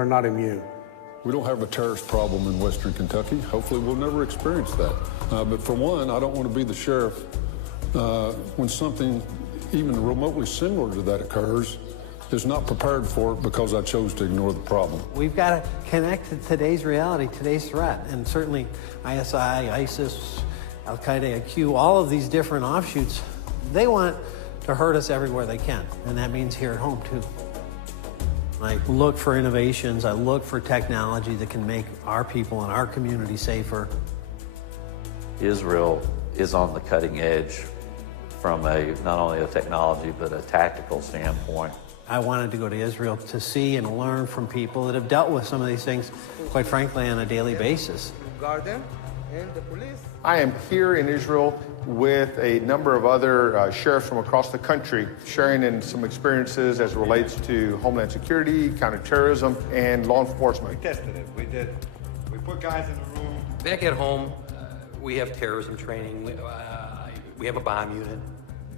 we're not immune. We don't have a terrorist problem in Western Kentucky. Hopefully we'll never experience that. But for one, I don't want to be the sheriff when something even remotely similar to that occurs, is not prepared for it because I chose to ignore the problem. We've got to connect to today's reality, today's threat, and certainly ISI, ISIS, Al-Qaeda, IQ, all of these different offshoots, they want to hurt us everywhere they can, and that means here at home too. I look for innovations, I look for technology that can make our people and our community safer. Israel is on the cutting edge from not only a technology but a tactical standpoint. I wanted to go to Israel to see and learn from people that have dealt with some of these things, quite frankly, on a daily basis. Guard them and the police. I am here in Israel with a number of other sheriffs from across the country, sharing in some experiences as it relates to Homeland Security, counterterrorism, and law enforcement. We tested it. We put guys in the room. Back at home, we have terrorism training. We have a bomb unit.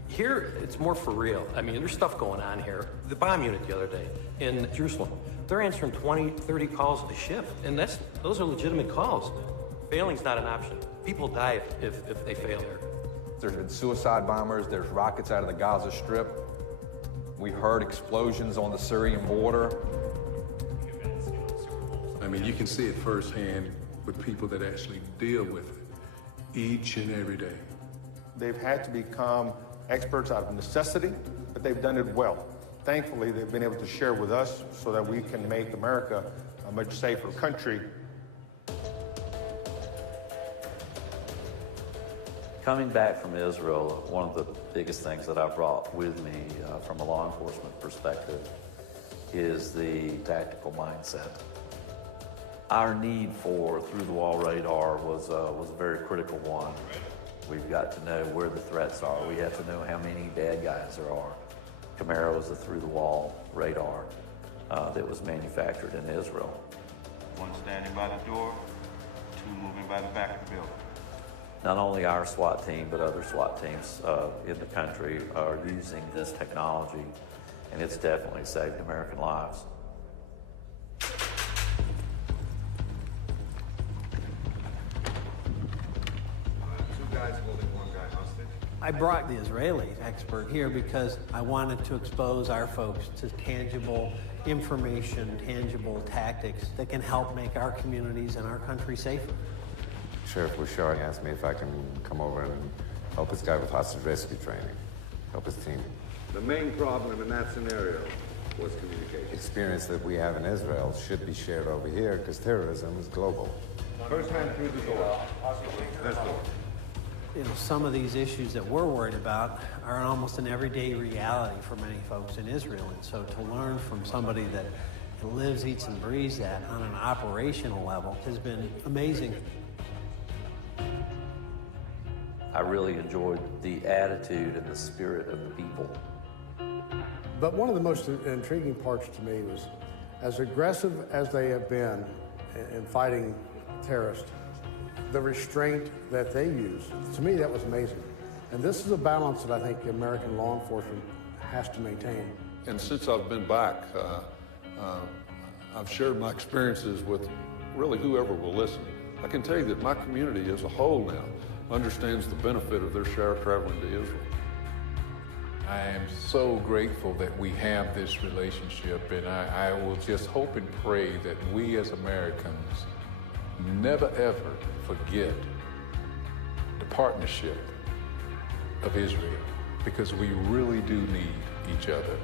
Here, it's more for real. I mean, there's stuff going on here. The bomb unit the other day in Jerusalem, they're answering 20, 30 calls a shift, and those are legitimate calls. Failing's not an option. People die if they fail here. There's been suicide bombers, there's rockets out of the Gaza Strip. We heard explosions on the Syrian border. I mean, you can see it firsthand with people that actually deal with it each and every day. They've had to become experts out of necessity, but they've done it well. Thankfully, they've been able to share with us so that we can make America a much safer country. Coming back from Israel, one of the biggest things that I brought with me from a law enforcement perspective is the tactical mindset. Our need for through-the-wall radar was a very critical one. We've got to know where the threats are. We have to know how many bad guys there are. Camaro was a through-the-wall radar that was manufactured in Israel. One standing by the door, two moving by the back of the building. Not only our SWAT team, but other SWAT teams in the country are using this technology, and it's definitely saved American lives. I brought the Israeli expert here because I wanted to expose our folks to tangible information, tangible tactics that can help make our communities and our country safer. Sheriff Bouchard asked me if I can come over and help this guy with hostage rescue training, help his team. The main problem in that scenario was communication. Experience that we have in Israel should be shared over here because terrorism is global. First man through the door. This door. You know, some of these issues that we're worried about are almost an everyday reality for many folks in Israel. And so to learn from somebody that lives, eats, and breathes that on an operational level has been amazing. I really enjoyed the attitude and the spirit of the people. But one of the most intriguing parts to me was, as aggressive as they have been in fighting terrorists, the restraint that they use, to me, that was amazing. And this is a balance that I think American law enforcement has to maintain. And since I've been back, I've shared my experiences with really whoever will listen. I can tell you that my community as a whole now understands the benefit of their sheriff traveling to Israel. I am so grateful that we have this relationship, and I will just hope and pray that we as Americans never ever forget the partnership of Israel, because we really do need each other.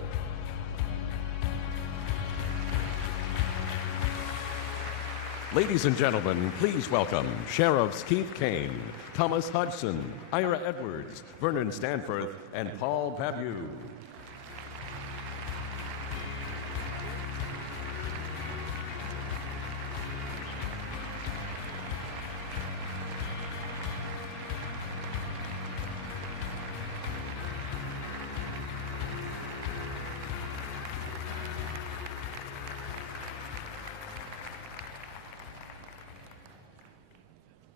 Ladies and gentlemen, please welcome Sheriffs Keith Kane, Thomas Hodgson, Ira Edwards, Vernon Stanforth, and Paul Pabu.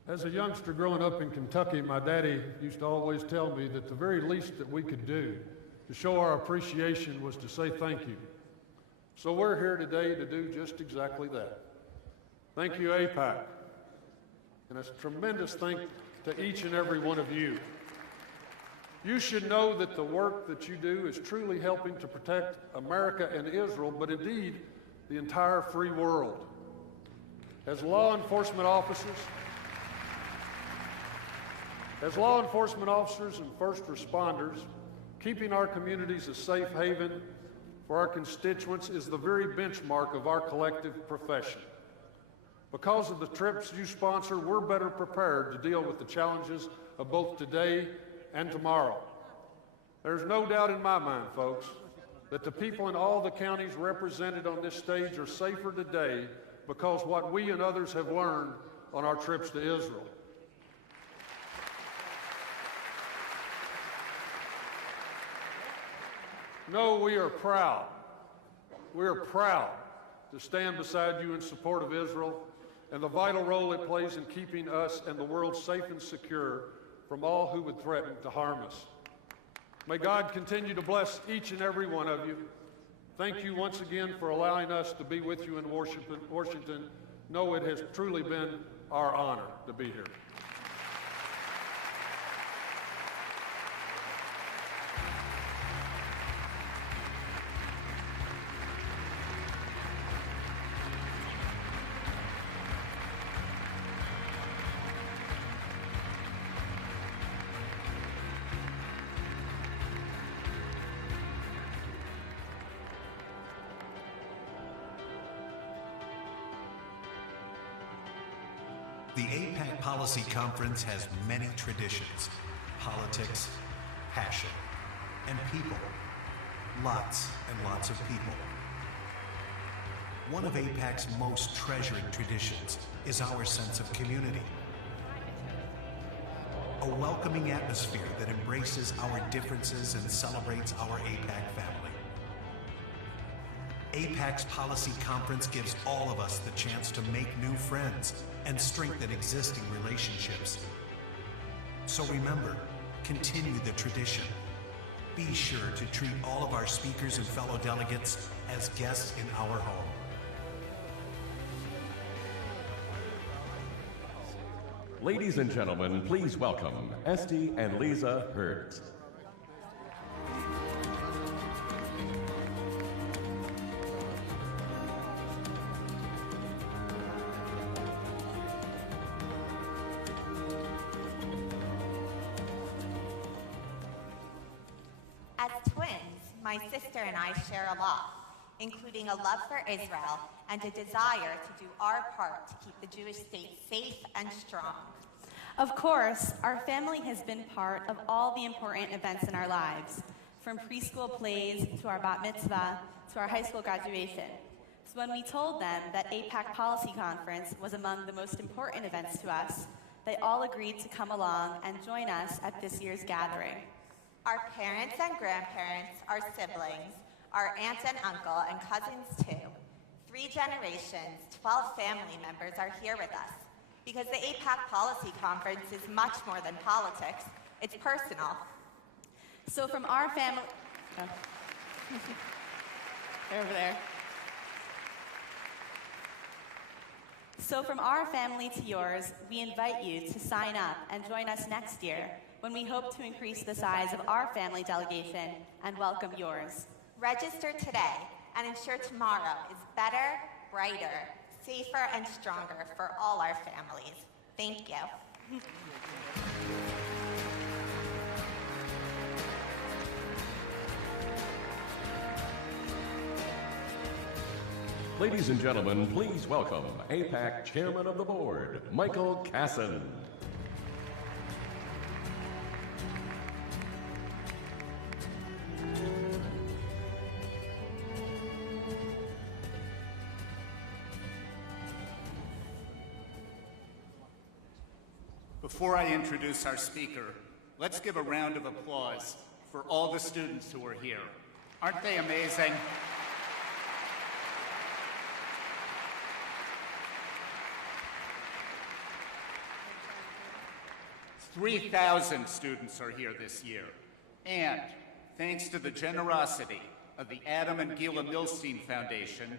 As a youngster growing up in Kentucky, my daddy used to always tell me that the very least that we could do to show our appreciation was to say thank you. So we're here today to do just exactly that. Thank you, AIPAC. And a tremendous thank to each and every one of you. You should know that the work that you do is truly helping to protect America and Israel, but indeed the entire free world. As law enforcement officers and first responders, keeping our communities a safe haven for our constituents is the very benchmark of our collective profession. Because of the trips you sponsor, we're better prepared to deal with the challenges of both today and tomorrow. There's no doubt in my mind, folks, that the people in all the counties represented on this stage are safer today because what we and others have learned on our trips to Israel. No, we are proud. We are proud to stand beside you in support of Israel and the vital role it plays in keeping us and the world safe and secure from all who would threaten to harm us. May God continue to bless each and every one of you. Thank you once again for allowing us to be with you in Washington. Know it has truly been our honor to be here. The AIPAC Policy Conference has many traditions, politics, passion, and people. Lots and lots of people. One of AIPAC's most treasured traditions is our sense of community. A welcoming atmosphere that embraces our differences and celebrates our AIPAC family. AIPAC's Policy Conference gives all of us the chance to make new friends and strengthen existing relationships. So remember, continue the tradition. Be sure to treat all of our speakers and fellow delegates as guests in our home. Ladies and gentlemen, please welcome Esty and Lisa Hurt. As twins, my sister and I share a lot, including a love for Israel and a desire to do our part to keep the Jewish state safe and strong. Of course, our family has been part of all the important events in our lives, from preschool plays to our bat mitzvah to our high school graduation. So when we told them that AIPAC Policy Conference was among the most important events to us, they all agreed to come along and join us at this year's gathering. Our parents and grandparents, our siblings, our aunt and uncle, and cousins too. 3 generations, 12 family members are here with us. Because the AIPAC Policy Conference is much more than politics, it's personal. So from our family, they're over there. So from our family to yours, we invite you to sign up and join us next year when we hope to increase the size of our family delegation and welcome yours. Register today and ensure tomorrow is better, brighter, safer, and stronger for all our families. Thank you. Ladies and gentlemen, please welcome AIPAC Chairman of the Board, Michael Casson. Before I introduce our speaker, let's give a round of applause for all the students who are here. Aren't they amazing? 3,000 students are here this year. And thanks to the generosity of the Adam and Gila Milstein Foundation,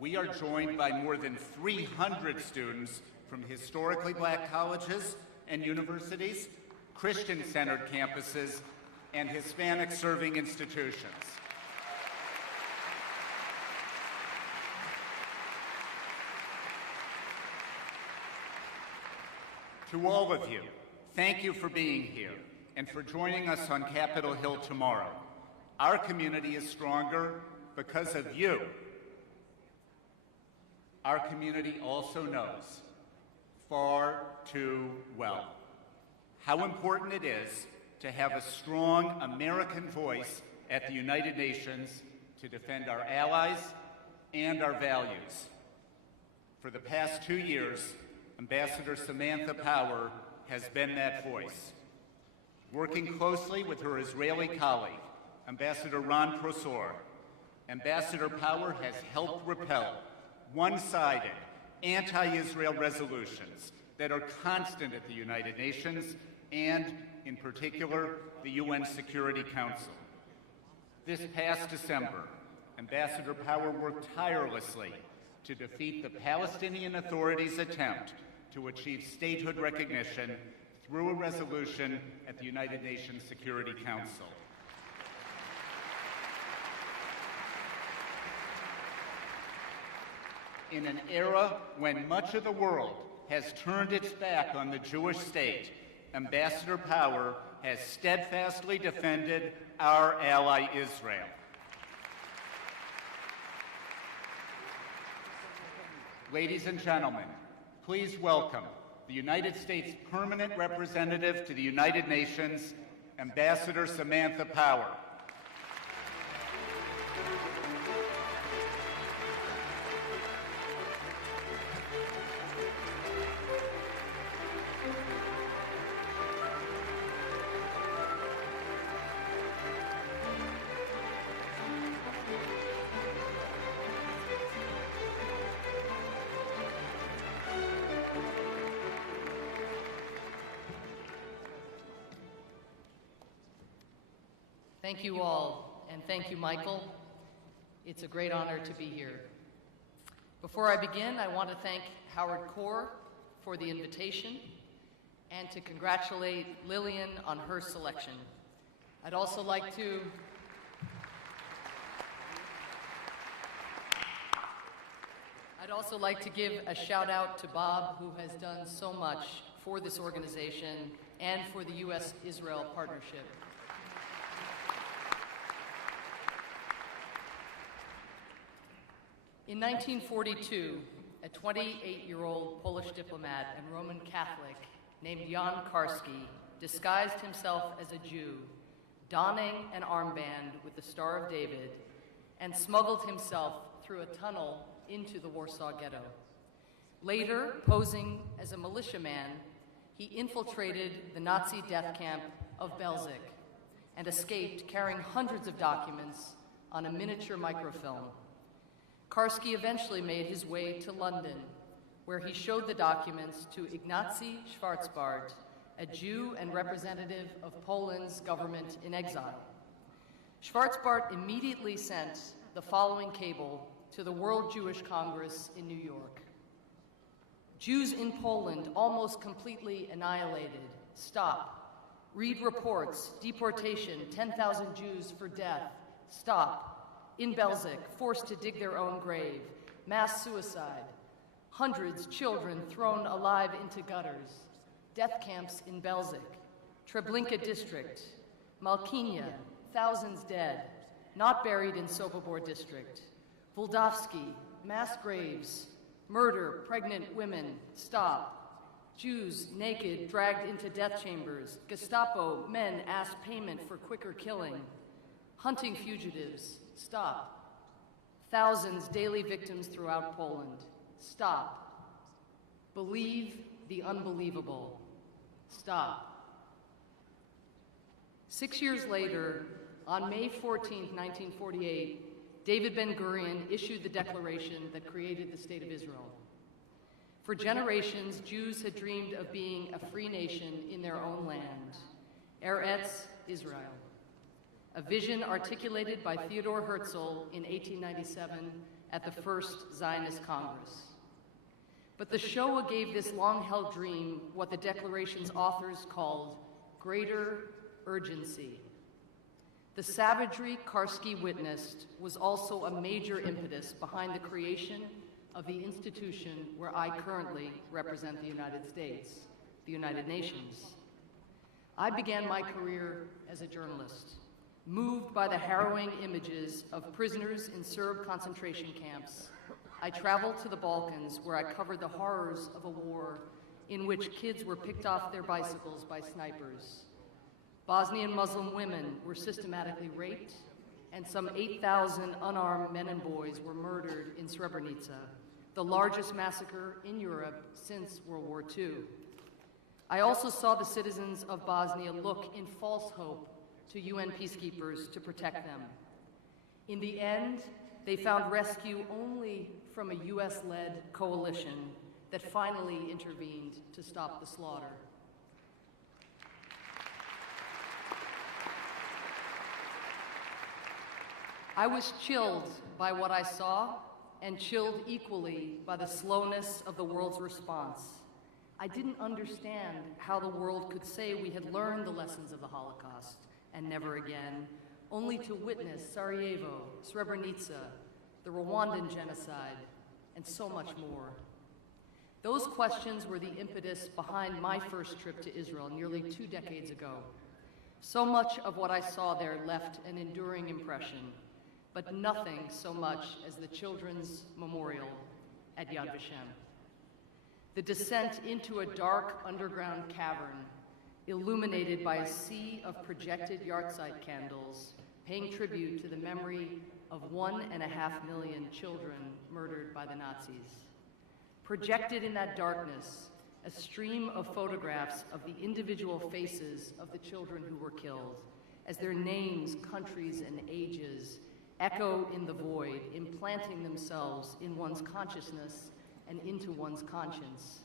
we are joined by more than 300 students from historically black colleges and universities, Christian-centered campuses, and Hispanic-serving institutions. To all of you, thank you for being here and for joining us on Capitol Hill tomorrow. Our community is stronger because of you. Our community also knows far too well how important it is to have a strong American voice at the United Nations to defend our allies and our values. For the past 2 years, Ambassador Samantha Power has been that voice. Working closely with her Israeli colleague, Ambassador Ron Prosor, Ambassador Power has helped repel one-sided, anti-Israel resolutions that are constant at the United Nations and, in particular, the UN Security Council. This past December, Ambassador Power worked tirelessly to defeat the Palestinian Authority's attempt to achieve statehood recognition through a resolution at the United Nations Security Council. In an era when much of the world has turned its back on the Jewish state, Ambassador Power has steadfastly defended our ally Israel. Ladies and gentlemen, please welcome the United States Permanent Representative to the United Nations, Ambassador Samantha Power. Thank you all, and thank you, Michael. It's a great honor to be here. Before I begin, I want to thank Howard Corr for the invitation and to congratulate Lillian on her selection. I'd also like to give a shout out to Bob, who has done so much for this organization and for the U.S.-Israel partnership. In 1942, a 28-year-old Polish diplomat and Roman Catholic named Jan Karski disguised himself as a Jew, donning an armband with the Star of David, and smuggled himself through a tunnel into the Warsaw Ghetto. Later, posing as a militiaman, he infiltrated the Nazi death camp of Belzec and escaped carrying hundreds of documents on a miniature microfilm. Karski eventually made his way to London, where he showed the documents to Ignacy Schwarzbart, a Jew and representative of Poland's government in exile. Schwarzbart immediately sent the following cable to the World Jewish Congress in New York. Jews in Poland almost completely annihilated. Stop. Read reports. Deportation. 10,000 Jews for death. Stop. In Belzec, forced to dig their own grave. Mass suicide. Hundreds children thrown alive into gutters. Death camps in Belzec. Treblinka district. Malkinia, thousands dead. Not buried in Sobibor district. Voldavsky, mass graves. Murder, pregnant women. Stop. Jews naked, dragged into death chambers. Gestapo men asked payment for quicker killing. Hunting fugitives. Stop. Thousands daily victims throughout Poland. Stop. Believe the unbelievable. Stop. 6 years later, on May 14, 1948, David Ben-Gurion issued the declaration that created the State of Israel. For generations, Jews had dreamed of being a free nation in their own land, Eretz Israel. a vision articulated by Theodor Herzl in 1897 at the First Zionist Congress. But the Shoah gave this long-held dream what the Declaration's authors called greater urgency. The savagery Karski witnessed was also a major impetus behind the creation of the institution where I currently represent the United States, the United Nations. I began my career as a journalist, moved by the harrowing images of prisoners in Serb concentration camps. I traveled to the Balkans, where I covered the horrors of a war in which kids were picked off their bicycles by snipers. Bosnian Muslim women were systematically raped, and some 8,000 unarmed men and boys were murdered in Srebrenica, the largest massacre in Europe since World War II. I also saw the citizens of Bosnia look in false hope to UN peacekeepers to protect them. In the end, they found rescue only from a US-led coalition that finally intervened to stop the slaughter. I was chilled by what I saw, and chilled equally by the slowness of the world's response. I didn't understand how the world could say we had learned the lessons of the Holocaust and never again, only to witness Sarajevo, Srebrenica, the Rwandan genocide, and so much more. Those questions were the impetus behind my first trip to Israel nearly 2 decades ago. So much of what I saw there left an enduring impression, but nothing so much as the Children's Memorial at Yad Vashem. The descent into a dark underground cavern, illuminated by a sea of projected yahrzeit candles, paying tribute to the memory of 1.5 million children murdered by the Nazis. Projected in that darkness, a stream of photographs of the individual faces of the children who were killed, as their names, countries, and ages echo in the void, implanting themselves in one's consciousness and into one's conscience.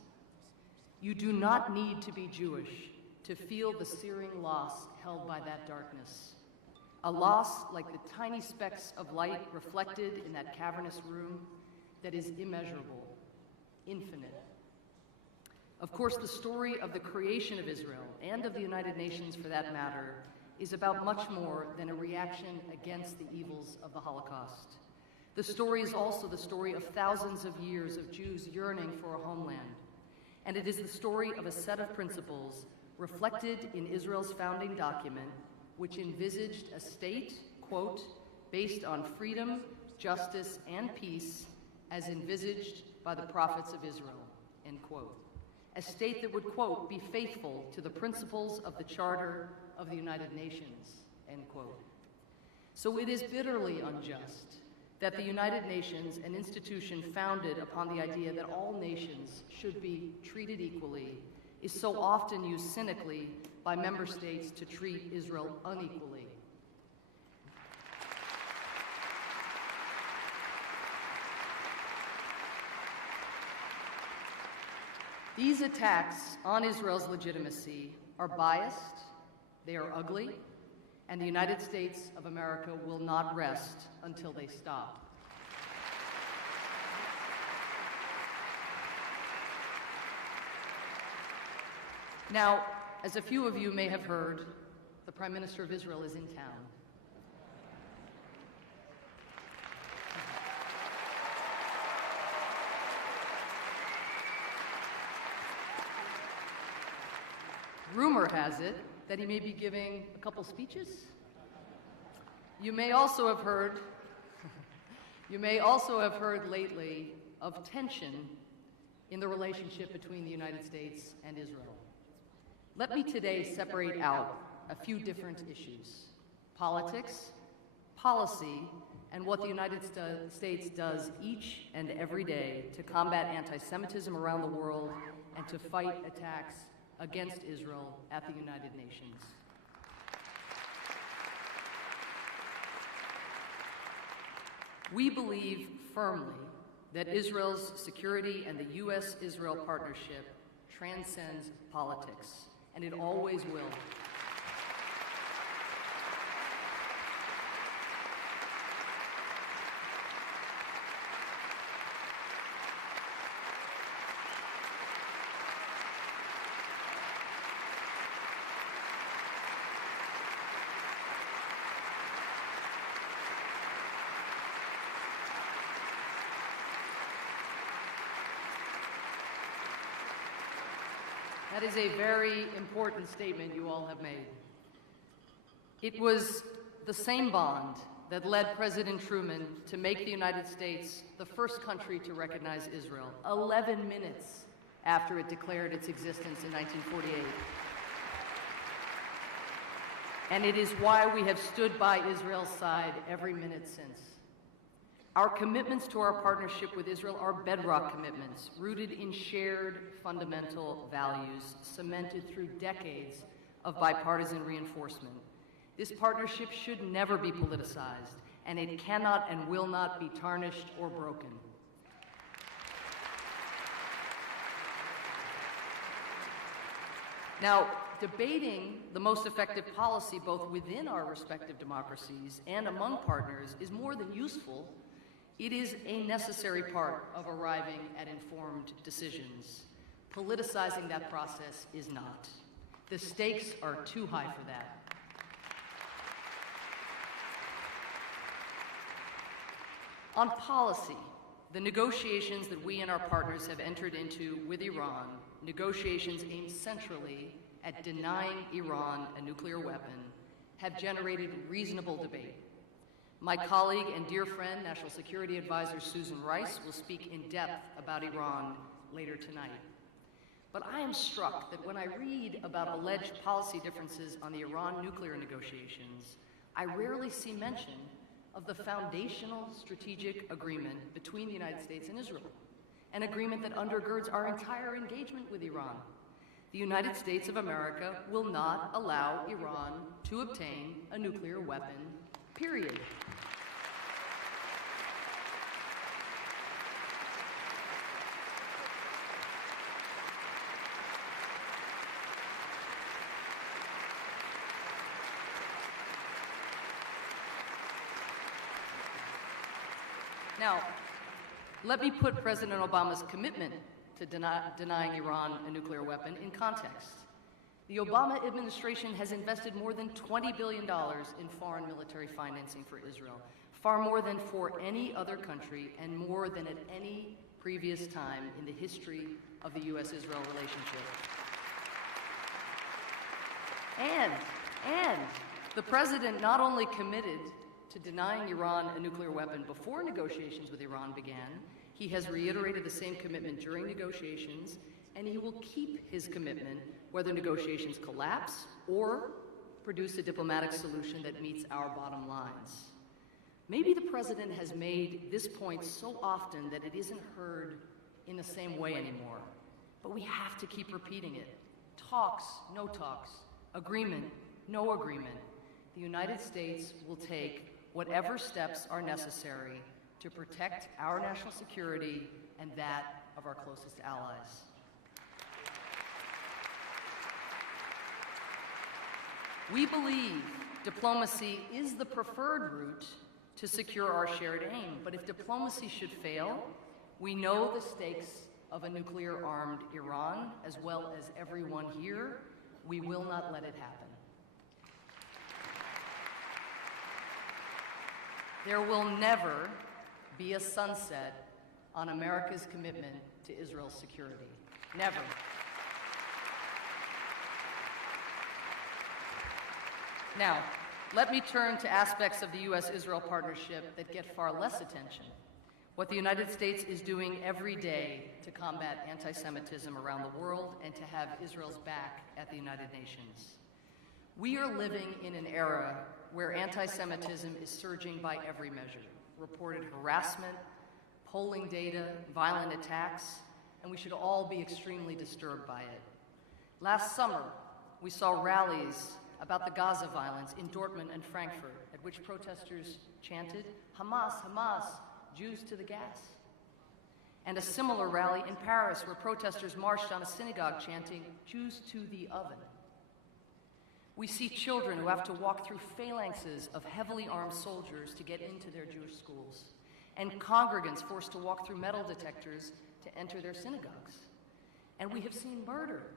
You do not need to be Jewish to feel the searing loss held by that darkness. A loss like the tiny specks of light reflected in that cavernous room that is immeasurable, infinite. Of course, the story of the creation of Israel, and of the United Nations for that matter, is about much more than a reaction against the evils of the Holocaust. The story is also the story of thousands of years of Jews yearning for a homeland. And it is the story of a set of principles reflected in Israel's founding document, which envisaged a state, quote, based on freedom, justice, and peace, as envisaged by the prophets of Israel, end quote. A state that would, quote, be faithful to the principles of the Charter of the United Nations, end quote. So it is bitterly unjust that the United Nations, an institution founded upon the idea that all nations should be treated equally, is so often used cynically by member states to treat Israel unequally. These attacks on Israel's legitimacy are biased, they are ugly, and the United States of America will not rest until they stop. Now, as a few of you may have heard, the Prime Minister of Israel is in town. Rumor has it that he may be giving a couple speeches. You may also have heard lately of tension in the relationship between the United States and Israel. Let me today separate out a few different issues: politics, policy, and what the United States does each and every day to combat anti-Semitism around the world and to fight attacks against Israel at the United Nations. We believe firmly that Israel's security and the U.S.-Israel partnership transcends politics, and it always will. That is a very important statement you all have made. It was the same bond that led President Truman to make the United States the first country to recognize Israel, 11 minutes after it declared its existence in 1948. And it is why we have stood by Israel's side every minute since. Our commitments to our partnership with Israel are bedrock commitments, rooted in shared fundamental values, cemented through decades of bipartisan reinforcement. This partnership should never be politicized, and it cannot and will not be tarnished or broken. Now, debating the most effective policy both within our respective democracies and among partners is more than useful. It is a necessary part of arriving at informed decisions. Politicizing that process is not. The stakes are too high for that. On policy, the negotiations that we and our partners have entered into with Iran, negotiations aimed centrally at denying Iran a nuclear weapon, have generated reasonable debate. My colleague and dear friend, National Security Advisor Susan Rice, will speak in depth about Iran later tonight. But I am struck that when I read about alleged policy differences on the Iran nuclear negotiations, I rarely see mention of the foundational strategic agreement between the United States and Israel, an agreement that undergirds our entire engagement with Iran. The United States of America will not allow Iran to obtain a nuclear weapon, period. Now, let me put President Obama's commitment to denying Iran a nuclear weapon in context. The Obama administration has invested more than $20 billion in foreign military financing for Israel, far more than for any other country and more than at any previous time in the history of the U.S.-Israel relationship. And the president not only committed to denying Iran a nuclear weapon before negotiations with Iran began, he has reiterated the same commitment during negotiations, and he will keep his commitment whether negotiations collapse or produce a diplomatic solution that meets our bottom lines. Maybe the president has made this point so often that it isn't heard in the same way anymore, but we have to keep repeating it. Talks, no talks. Agreement, no agreement. The United States will take whatever steps are necessary to protect our national security and that of our closest allies. We believe diplomacy is the preferred route to secure our shared aim, but if diplomacy should fail, we know the stakes of a nuclear-armed Iran, as well as everyone here. We will not let it happen. There will never be a sunset on America's commitment to Israel's security. Never. Now, let me turn to aspects of the U.S.-Israel partnership that get far less attention. What the United States is doing every day to combat anti-Semitism around the world and to have Israel's back at the United Nations. We are living in an era where anti-Semitism is surging by every measure. Reported harassment, polling data, violent attacks, and we should all be extremely disturbed by it. Last summer, we saw rallies about the Gaza violence in Dortmund and Frankfurt, at which protesters chanted, "Hamas, Hamas, Jews to the gas." And a similar rally in Paris where protesters marched on a synagogue chanting, "Jews to the oven." We see children who have to walk through phalanxes of heavily armed soldiers to get into their Jewish schools, and congregants forced to walk through metal detectors to enter their synagogues. And we have seen murder.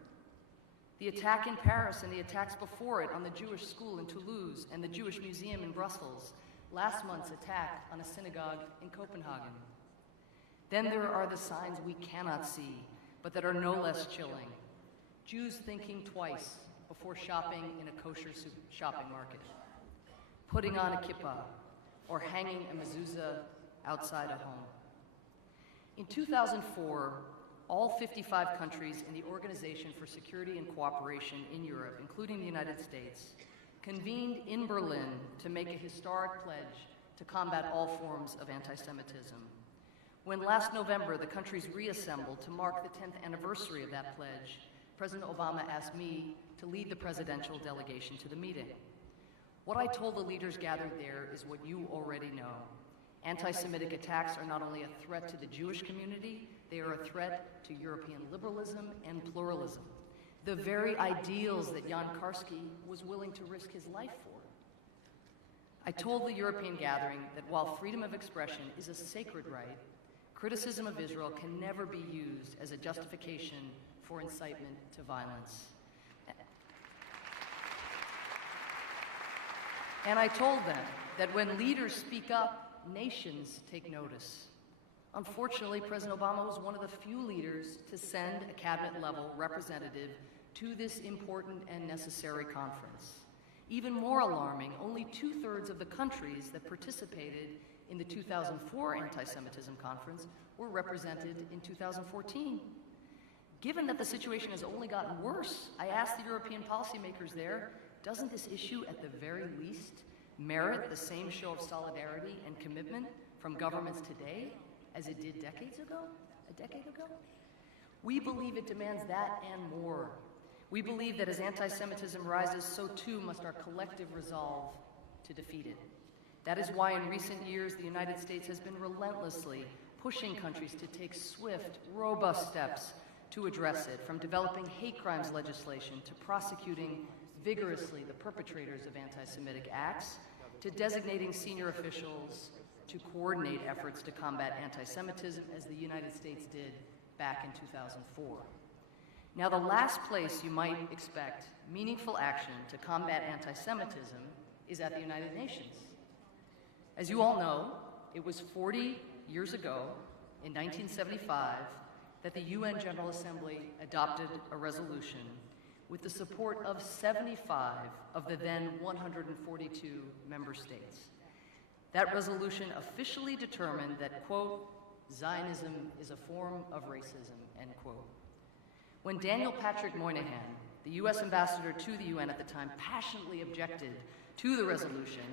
The attack in Paris and the attacks before it on the Jewish school in Toulouse and the Jewish Museum in Brussels, last month's attack on a synagogue in Copenhagen. Then there are the signs we cannot see, but that are no less chilling. Jews thinking twice before shopping in a kosher shopping market, putting on a kippah, or hanging a mezuzah outside a home. In 2004, all 55 countries in the Organization for Security and Cooperation in Europe, including the United States, convened in Berlin to make a historic pledge to combat all forms of anti-Semitism. When last November the countries reassembled to mark the 10th anniversary of that pledge, President Obama asked me to lead the presidential delegation to the meeting. What I told the leaders gathered there is what you already know. Anti-Semitic attacks are not only a threat to the Jewish community, they are a threat to European liberalism and pluralism, the very ideals that Jan Karski was willing to risk his life for. I told the European gathering that while freedom of expression is a sacred right, criticism of Israel can never be used as a justification for incitement to violence. And I told them that when leaders speak up, nations take notice. Unfortunately, President Obama was one of the few leaders to send a cabinet-level representative to this important and necessary conference. Even more alarming, only 2/3 of the countries that participated in the 2004 anti-Semitism conference were represented in 2014. Given that the situation has only gotten worse, I asked the European policymakers there, doesn't this issue at the very least merit the same show of solidarity and commitment from governments today as it did a decade ago? We believe it demands that and more. We believe that as anti-Semitism rises, so too must our collective resolve to defeat it. That is why in recent years the United States has been relentlessly pushing countries to take swift, robust steps to address it, from developing hate crimes legislation to prosecuting vigorously the perpetrators of anti-Semitic acts, to designating senior officials to coordinate efforts to combat anti-Semitism, as the United States did back in 2004. Now, the last place you might expect meaningful action to combat anti-Semitism is at the United Nations. As you all know, it was 40 years ago, in 1975, that the UN General Assembly adopted a resolution with the support of 75 of the then 142 member states. That resolution officially determined that, quote, Zionism is a form of racism, end quote. When Daniel Patrick Moynihan, the US ambassador to the UN at the time, passionately objected to the resolution,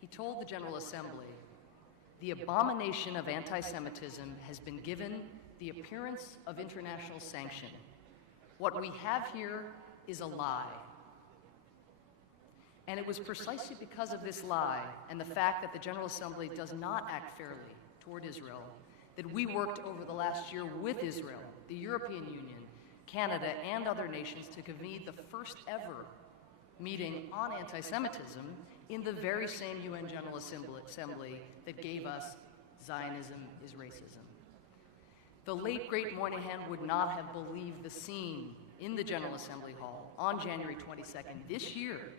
he told the General Assembly, the abomination of anti-Semitism has been given the appearance of international sanction. What we have here is a lie. And it was precisely because of this lie and the fact that the General Assembly does not act fairly toward Israel that we worked over the last year with Israel, the European Union, Canada, and other nations to convene the first ever meeting on anti-Semitism in the very same UN General Assembly that gave us Zionism is racism. The late, great Moynihan would not have believed the scene in the General Assembly Hall on January 22nd this year,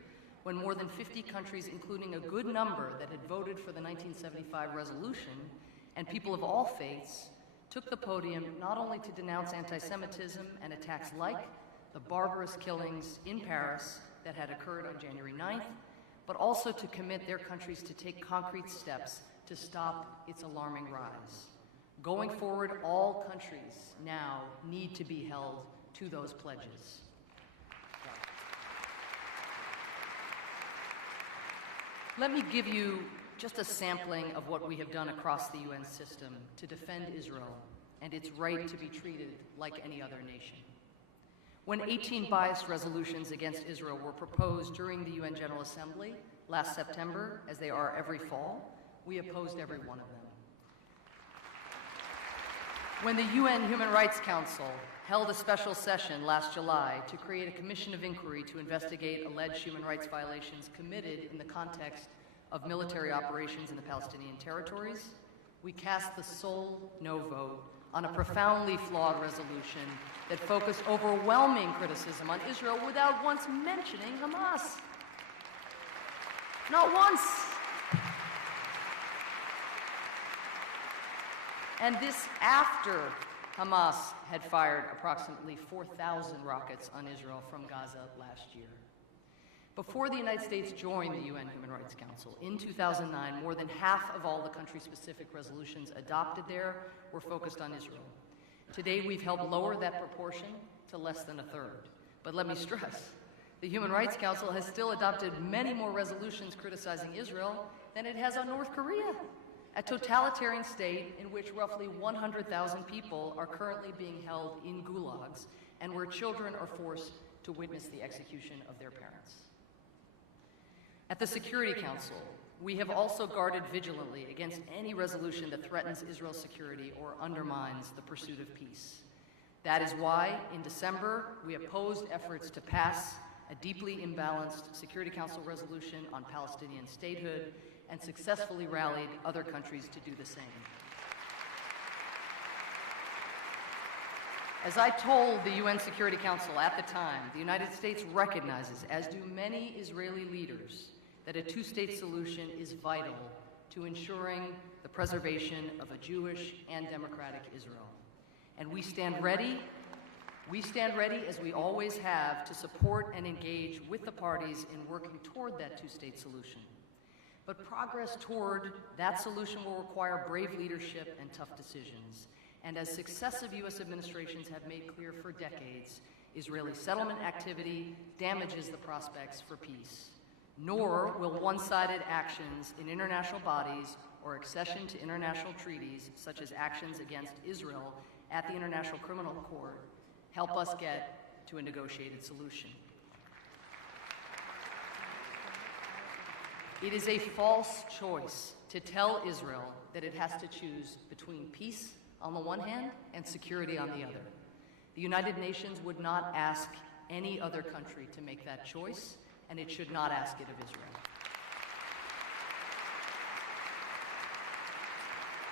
when more than 50 countries, including a good number that had voted for the 1975 resolution, and people of all faiths, took the podium not only to denounce anti-Semitism and attacks like the barbarous killings in Paris that had occurred on January 9th, but also to commit their countries to take concrete steps to stop its alarming rise. Going forward, all countries now need to be held to those pledges. Let me give you just a sampling of what we have done across the UN system to defend Israel and its right to be treated like any other nation. When 18 biased resolutions against Israel were proposed during the UN General Assembly last September, as they are every fall, we opposed every one of them. When the UN Human Rights Council held a special session last July to create a commission of inquiry to investigate alleged human rights violations committed in the context of military operations in the Palestinian territories, we cast the sole no vote on a profoundly flawed resolution that focused overwhelming criticism on Israel without once mentioning Hamas. Not once. And this after Hamas had fired approximately 4,000 rockets on Israel from Gaza last year. Before the United States joined the UN Human Rights Council in 2009, more than half of all the country-specific resolutions adopted there were focused on Israel. Today, we've helped lower that proportion to less than a third. But let me stress, the Human Rights Council has still adopted many more resolutions criticizing Israel than it has on North Korea, a totalitarian state in which roughly 100,000 people are currently being held in gulags and where children are forced to witness the execution of their parents. At the Security Council, we have also guarded vigilantly against any resolution that threatens Israel's security or undermines the pursuit of peace. That is why, in December, we opposed efforts to pass a deeply imbalanced Security Council resolution on Palestinian statehood and successfully rallied other countries to do the same. As I told the UN Security Council at the time, the United States recognizes, as do many Israeli leaders, that a two-state solution is vital to ensuring the preservation of a Jewish and democratic Israel. And we stand ready, as we always have, to support and engage with the parties in working toward that two-state solution. But progress toward that solution will require brave leadership and tough decisions. And as successive U.S. administrations have made clear for decades, Israeli settlement activity damages the prospects for peace. Nor will one-sided actions in international bodies or accession to international treaties, such as actions against Israel at the International Criminal Court, help us get to a negotiated solution. It is a false choice to tell Israel that it has to choose between peace on the one hand and security on the other. The United Nations would not ask any other country to make that choice, and it should not ask it of Israel.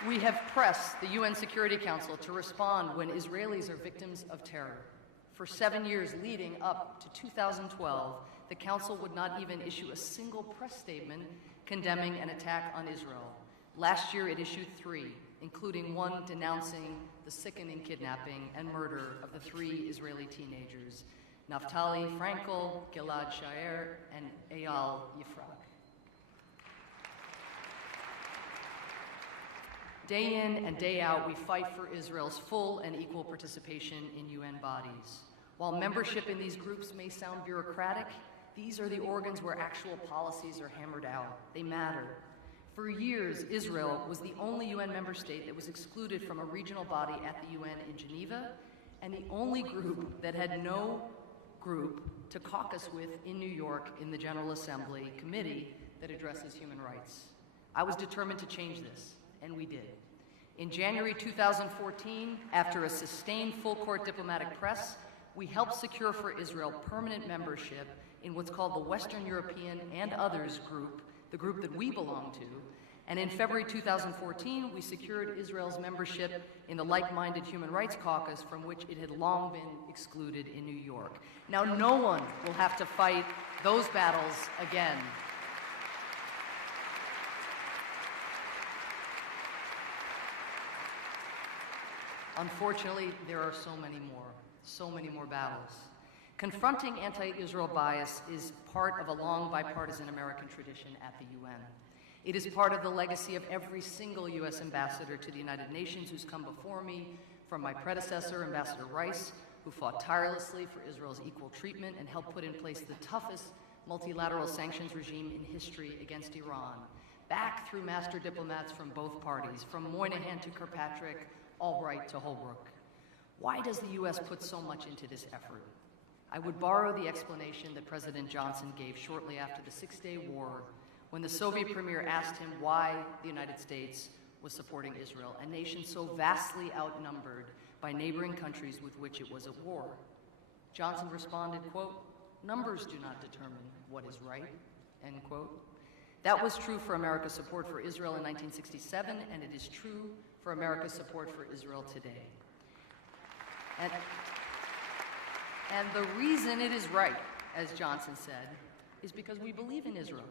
We have pressed the UN Security Council to respond when Israelis are victims of terror. For 7 years leading up to 2012, the Council would not even issue a single press statement condemning an attack on Israel. Last year, it issued 3, including one denouncing the sickening kidnapping and murder of the 3 Israeli teenagers, Naftali Frankel, Gilad Shaer, and Eyal Yifrak. Day in and day out, we fight for Israel's full and equal participation in UN bodies. While membership in these groups may sound bureaucratic, these are the organs where actual policies are hammered out. They matter. For years, Israel was the only UN member state that was excluded from a regional body at the UN in Geneva, and the only group that had no group to caucus with in New York in the General Assembly committee that addresses human rights. I was determined to change this, and we did. In January 2014, after a sustained full-court diplomatic press, we helped secure for Israel permanent membership in what's called the Western European and Others group, the group that we belong to. And in February 2014, we secured Israel's membership in the like-minded Human Rights Caucus, from which it had long been excluded in New York. Now, no one will have to fight those battles again. Unfortunately, there are so many more battles. Confronting anti-Israel bias is part of a long bipartisan American tradition at the UN. It is part of the legacy of every single U.S. ambassador to the United Nations who's come before me, from my predecessor, Ambassador Rice, who fought tirelessly for Israel's equal treatment and helped put in place the toughest multilateral sanctions regime in history against Iran, back through master diplomats from both parties, from Moynihan to Kirkpatrick, Albright to Holbrooke. Why does the U.S. put so much into this effort? I would borrow the explanation that President Johnson gave shortly after the Six-Day War, when the Soviet premier asked him why the United States was supporting Israel, a nation so vastly outnumbered by neighboring countries with which it was at war. Johnson responded, quote, "Numbers do not determine what is right," end quote. That was true for America's support for Israel in 1967, and it is true for America's support for Israel today. And the reason it is right, as Johnson said, is because we believe in Israel.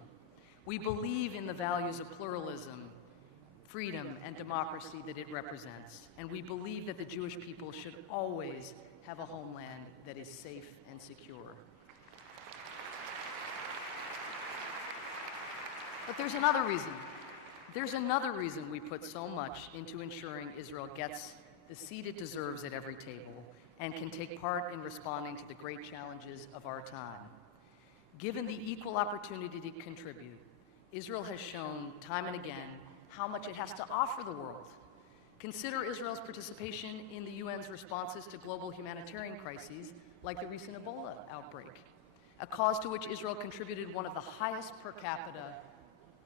We believe in the values of pluralism, freedom, and democracy that it represents, and we believe that the Jewish people should always have a homeland that is safe and secure. But there's another reason. There's another reason we put so much into ensuring Israel gets the seat it deserves at every table and can take part in responding to the great challenges of our time. Given the equal opportunity to contribute, Israel has shown time and again how much it has to offer the world. Consider Israel's participation in the UN's responses to global humanitarian crises like the recent Ebola outbreak, a cause to which Israel contributed one of the highest per capita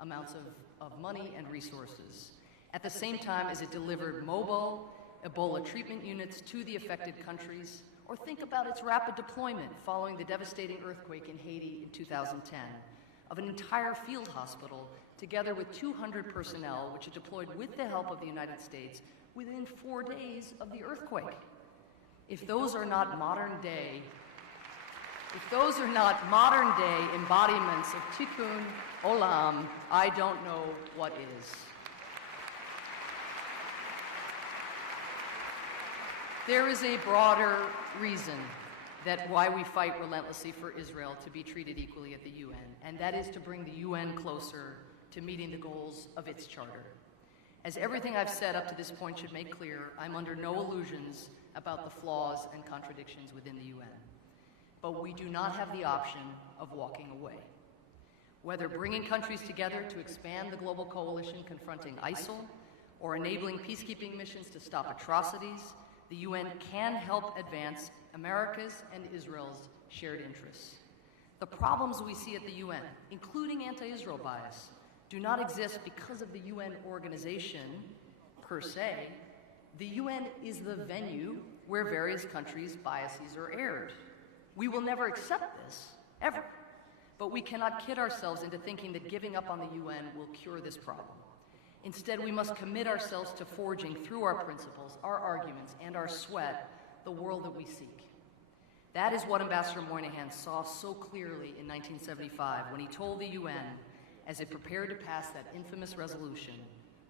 amounts of money and resources, at the same time as it delivered mobile Ebola treatment units to the affected countries. Or think about its rapid deployment following the devastating earthquake in Haiti in 2010 of an entire field hospital together with 200 personnel, which it deployed with the help of the United States within 4 days of the earthquake. If those are not modern day embodiments of Tikkun Olam, I don't know what is. There is a broader reason that why we fight relentlessly for Israel to be treated equally at the UN, and that is to bring the UN closer to meeting the goals of its charter. As everything I've said up to this point should make clear, I'm under no illusions about the flaws and contradictions within the UN. But we do not have the option of walking away. Whether bringing countries together to expand the global coalition confronting ISIL, or enabling peacekeeping missions to stop atrocities, the UN can help advance America's and Israel's shared interests. The problems we see at the UN, including anti-Israel bias, do not exist because of the UN organization per se. The UN is the venue where various countries' biases are aired. We will never accept this, ever. But we cannot kid ourselves into thinking that giving up on the UN will cure this problem. Instead, we must commit ourselves to forging through our principles, our arguments, and our sweat, the world that we seek. That is what Ambassador Moynihan saw so clearly in 1975 when he told the UN, as it prepared to pass that infamous resolution,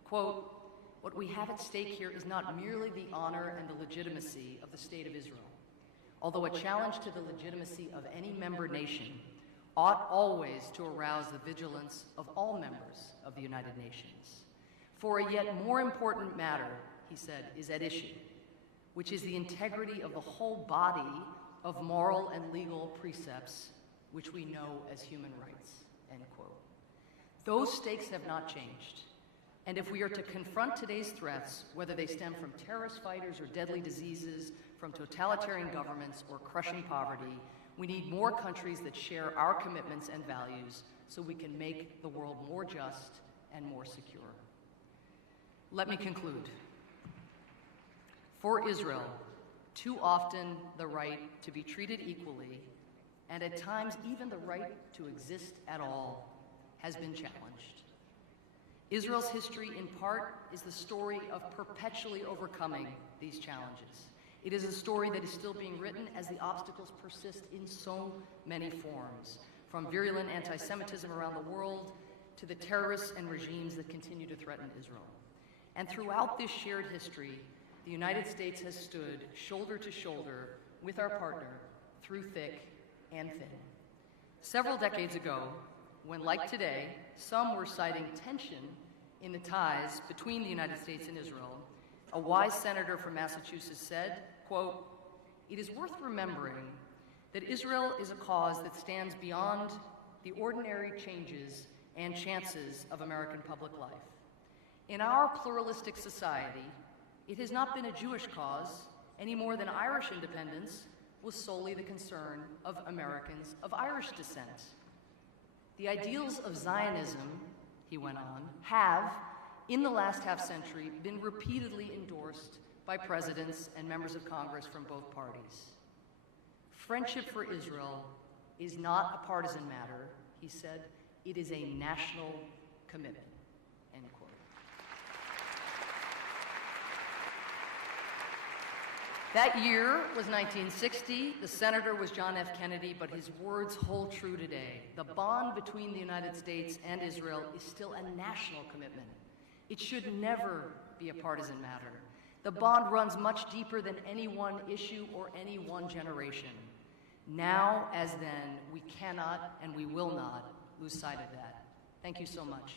quote, "What we have at stake here is not merely the honor and the legitimacy of the State of Israel, although a challenge to the legitimacy of any member nation ought always to arouse the vigilance of all members of the United Nations. For a yet more important matter," he said, "is at issue, which is the integrity of the whole body of moral and legal precepts, which we know as human rights," end quote. Those stakes have not changed. And if we are to confront today's threats, whether they stem from terrorist fighters or deadly diseases, from totalitarian governments or crushing poverty, we need more countries that share our commitments and values so we can make the world more just and more secure. Let me conclude. For Israel, too often the right to be treated equally, and at times even the right to exist at all, has been challenged. Israel's history, in part, is the story of perpetually overcoming these challenges. It is a story that is still being written as the obstacles persist in so many forms, from virulent anti-Semitism around the world to the terrorists and regimes that continue to threaten Israel. And throughout this shared history, the United States has stood shoulder to shoulder with our partner through thick and thin. Several decades ago, when, like today, some were citing tension in the ties between the United States and Israel, a wise senator from Massachusetts said, quote, "It is worth remembering that Israel is a cause that stands beyond the ordinary changes and chances of American public life. In our pluralistic society, it has not been a Jewish cause any more than Irish independence was solely the concern of Americans of Irish descent. The ideals of Zionism," he went on, "have, in the last half-century, been repeatedly endorsed by presidents and members of Congress from both parties. Friendship for Israel is not a partisan matter," he said, "it is a national commitment," end quote. That year was 1960. The senator was John F. Kennedy, but his words hold true today. The bond between the United States and Israel is still a national commitment. It should never be a partisan matter. The bond runs much deeper than any one issue or any one generation. Now, as then, we cannot and we will not lose sight of that. Thank you so much.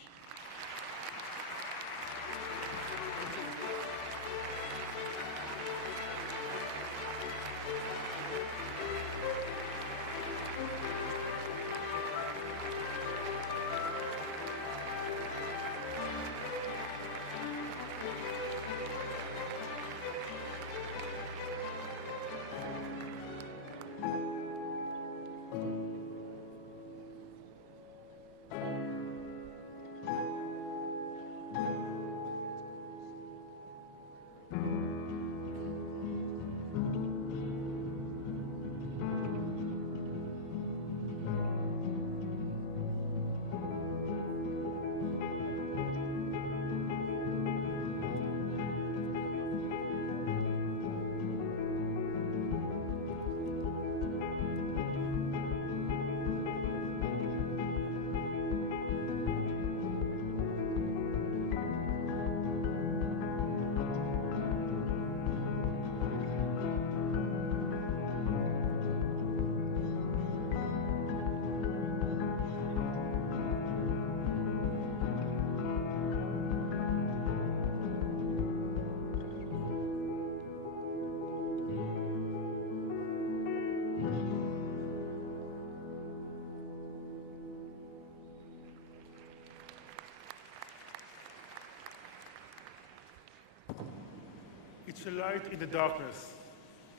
It's a light in the darkness,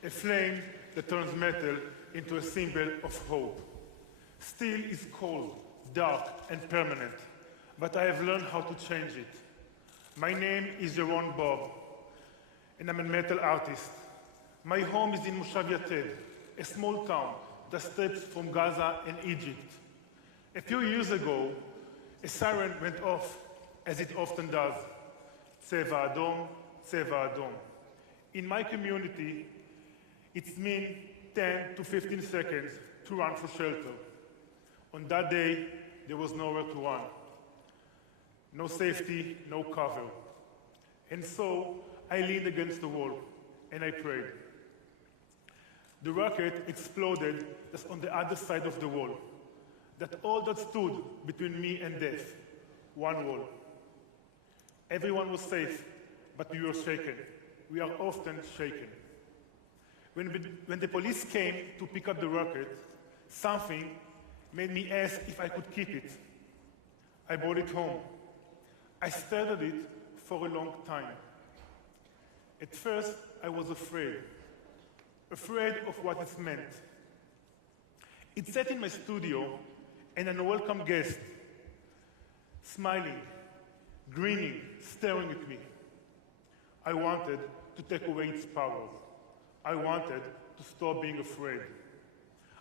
a flame that turns metal into a symbol of hope. Steel is cold, dark, and permanent, but I have learned how to change it. My name is Yaron Bob, and I'm a metal artist. My home is in Moshav Yated, a small town just steps from Gaza and Egypt. A few years ago, a siren went off, as it often does. Tseva Adom, Tseva Adom. In my community, it's mean 10 to 15 seconds to run for shelter. On that day, there was nowhere to run. No safety, no cover. And so I leaned against the wall and I prayed. The rocket exploded just on the other side of the wall. That's all that stood between me and death, one wall. Everyone was safe, but we were shaken. We are often shaken. When the police came to pick up the rocket, something made me ask if I could keep it. I brought it home. I stared at it for a long time. At first, I was afraid of what it meant. It sat in my studio, and an unwelcome guest, smiling, grinning, staring at me. I wanted to take away its powers. I wanted to stop being afraid.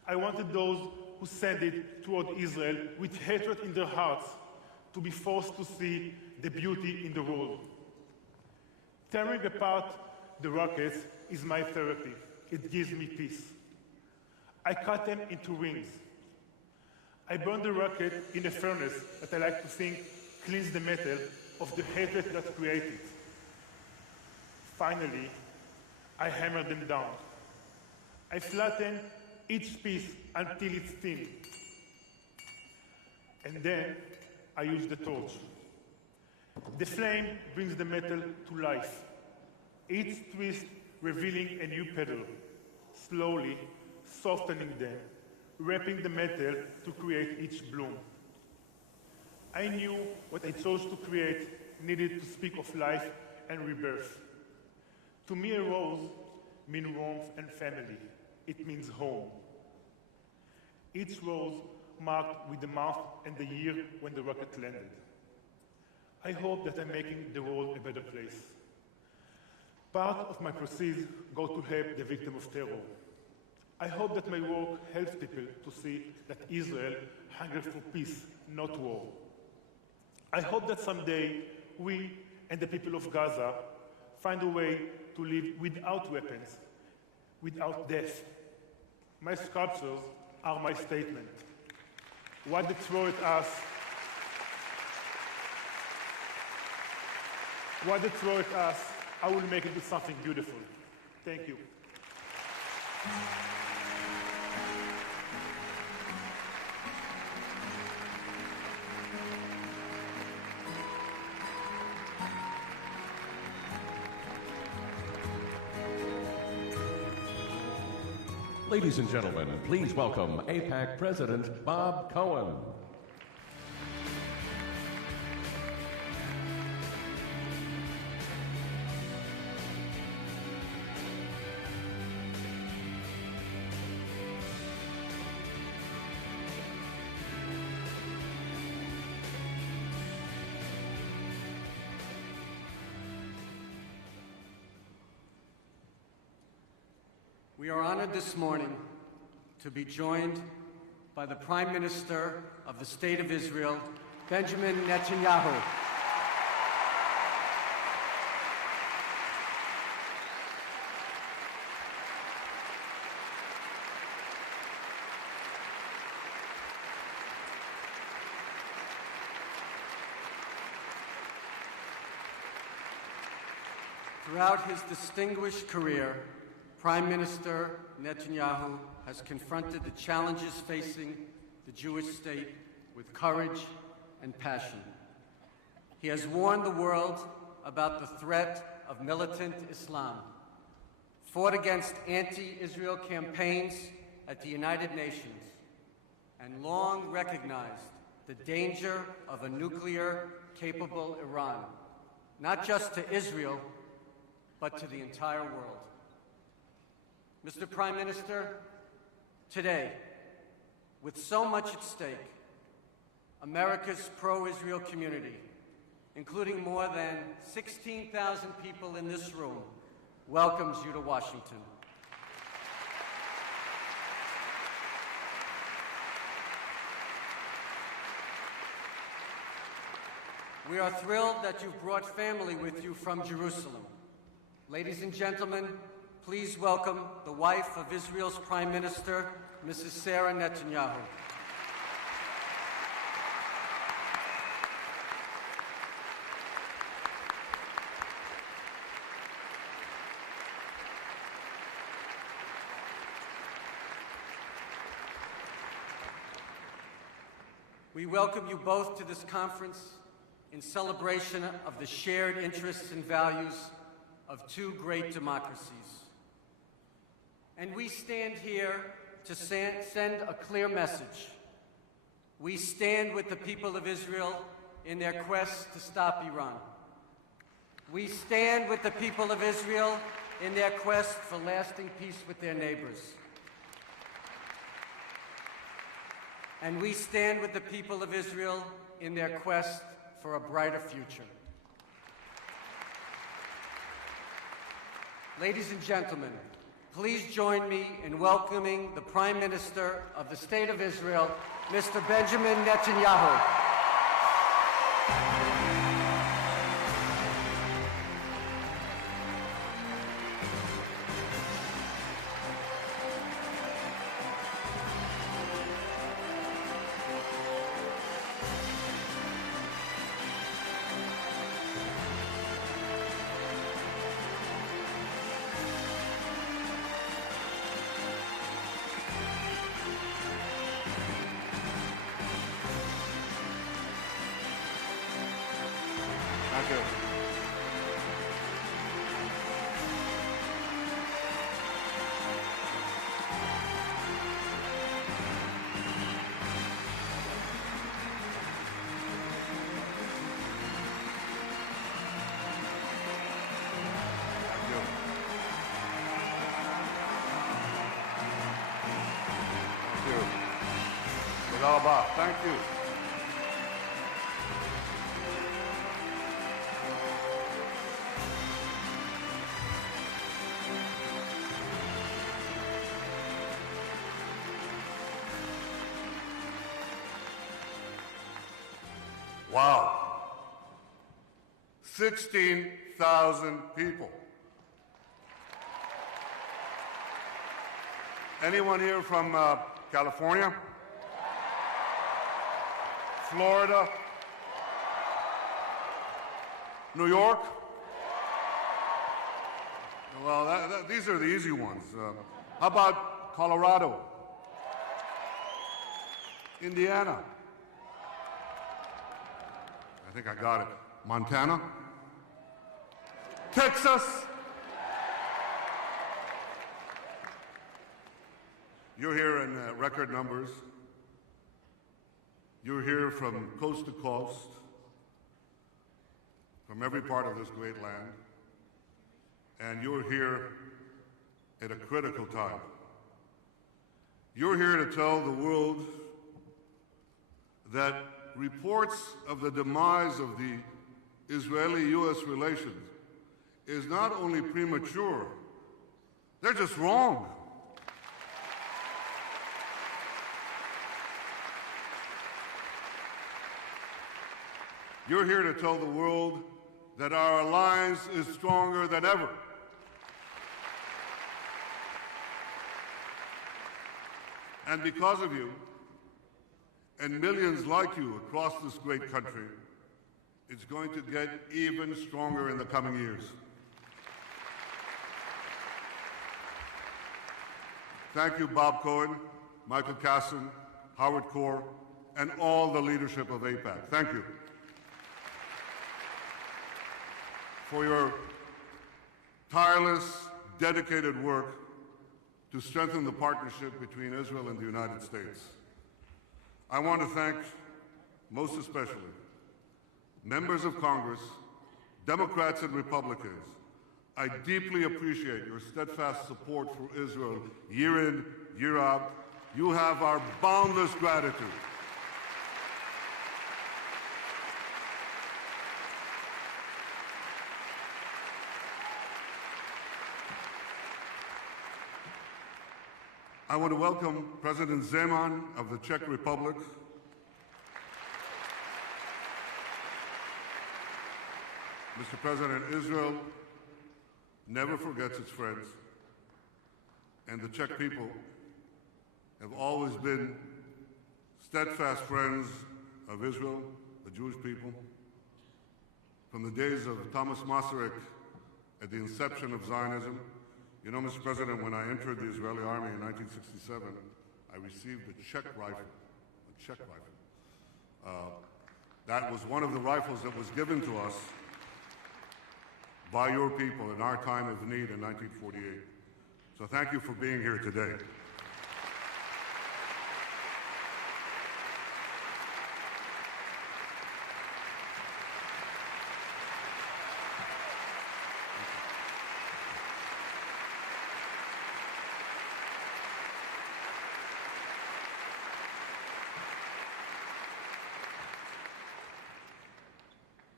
I wanted those who sent it toward Israel with hatred in their hearts to be forced to see the beauty in the world. Tearing apart the rockets is my therapy. It gives me peace. I cut them into rings. I burn the rocket in a furnace that I like to think cleans the metal of the hatred that created it. Finally, I hammer them down. I flatten each piece until it's thin. And then I use the torch. The flame brings the metal to life. Each twist revealing a new petal, slowly softening them, wrapping the metal to create each bloom. I knew what I chose to create needed to speak of life and rebirth. To me, a rose means warmth and family. It means home. Each rose marked with the month and the year when the rocket landed. I hope that I'm making the world a better place. Part of my proceeds go to help the victim of terror. I hope that my work helps people to see that Israel hungers for peace, not war. I hope that someday we and the people of Gaza find a way to live without weapons, without death. My sculptures are my statement. What they throw at us, I will make it into something beautiful. Thank you. Ladies and gentlemen, please welcome AIPAC President Bob Cohen. We are honored this morning to be joined by the Prime Minister of the State of Israel, Benjamin Netanyahu. Throughout his distinguished career, Prime Minister Netanyahu has confronted the challenges facing the Jewish state with courage and passion. He has warned the world about the threat of militant Islam, fought against anti-Israel campaigns at the United Nations, and long recognized the danger of a nuclear-capable Iran, not just to Israel, but to the entire world. Mr. Prime Minister, today, with so much at stake, America's pro-Israel community, including more than 16,000 people in this room, welcomes you to Washington. We are thrilled that you've brought family with you from Jerusalem. Ladies and gentlemen, please welcome the wife of Israel's Prime Minister, Mrs. Sarah Netanyahu. We welcome you both to this conference in celebration of the shared interests and values of two great democracies. And we stand here to send a clear message. We stand with the people of Israel in their quest to stop Iran. We stand with the people of Israel in their quest for lasting peace with their neighbors. And we stand with the people of Israel in their quest for a brighter future. Ladies and gentlemen, please join me in welcoming the Prime Minister of the State of Israel, Mr. Benjamin Netanyahu. Thank you. Thank you. Wow. 16,000 people. Anyone here from California? Florida? New York? Well, these are the easy ones. How about Colorado? Indiana? I think I got it. Montana? Texas? You're here in record numbers. You're here from coast to coast, from every part of this great land, and you're here at a critical time. You're here to tell the world that reports of the demise of the Israeli-U.S. relations is not only premature, they're just wrong. You're here to tell the world that our alliance is stronger than ever. And because of you, and millions like you across this great country, it's going to get even stronger in the coming years. Thank you, Bob Cohen, Michael Kasson, Howard Corr, and all the leadership of AIPAC. Thank you for your tireless, dedicated work to strengthen the partnership between Israel and the United States. I want to thank, most especially, members of Congress, Democrats and Republicans. I deeply appreciate your steadfast support for Israel year in, year out. You have our boundless gratitude. I want to welcome President Zeman of the Czech Republic, Mr. President, Israel never forgets its friends, and the Czech people have always been steadfast friends of Israel, the Jewish people. From the days of Thomas Masaryk at the inception of Zionism, you know, Mr. President, when I entered the Israeli army in 1967, I received a Czech rifle, that was one of the rifles that was given to us by your people in our time of need in 1948. So thank you for being here today.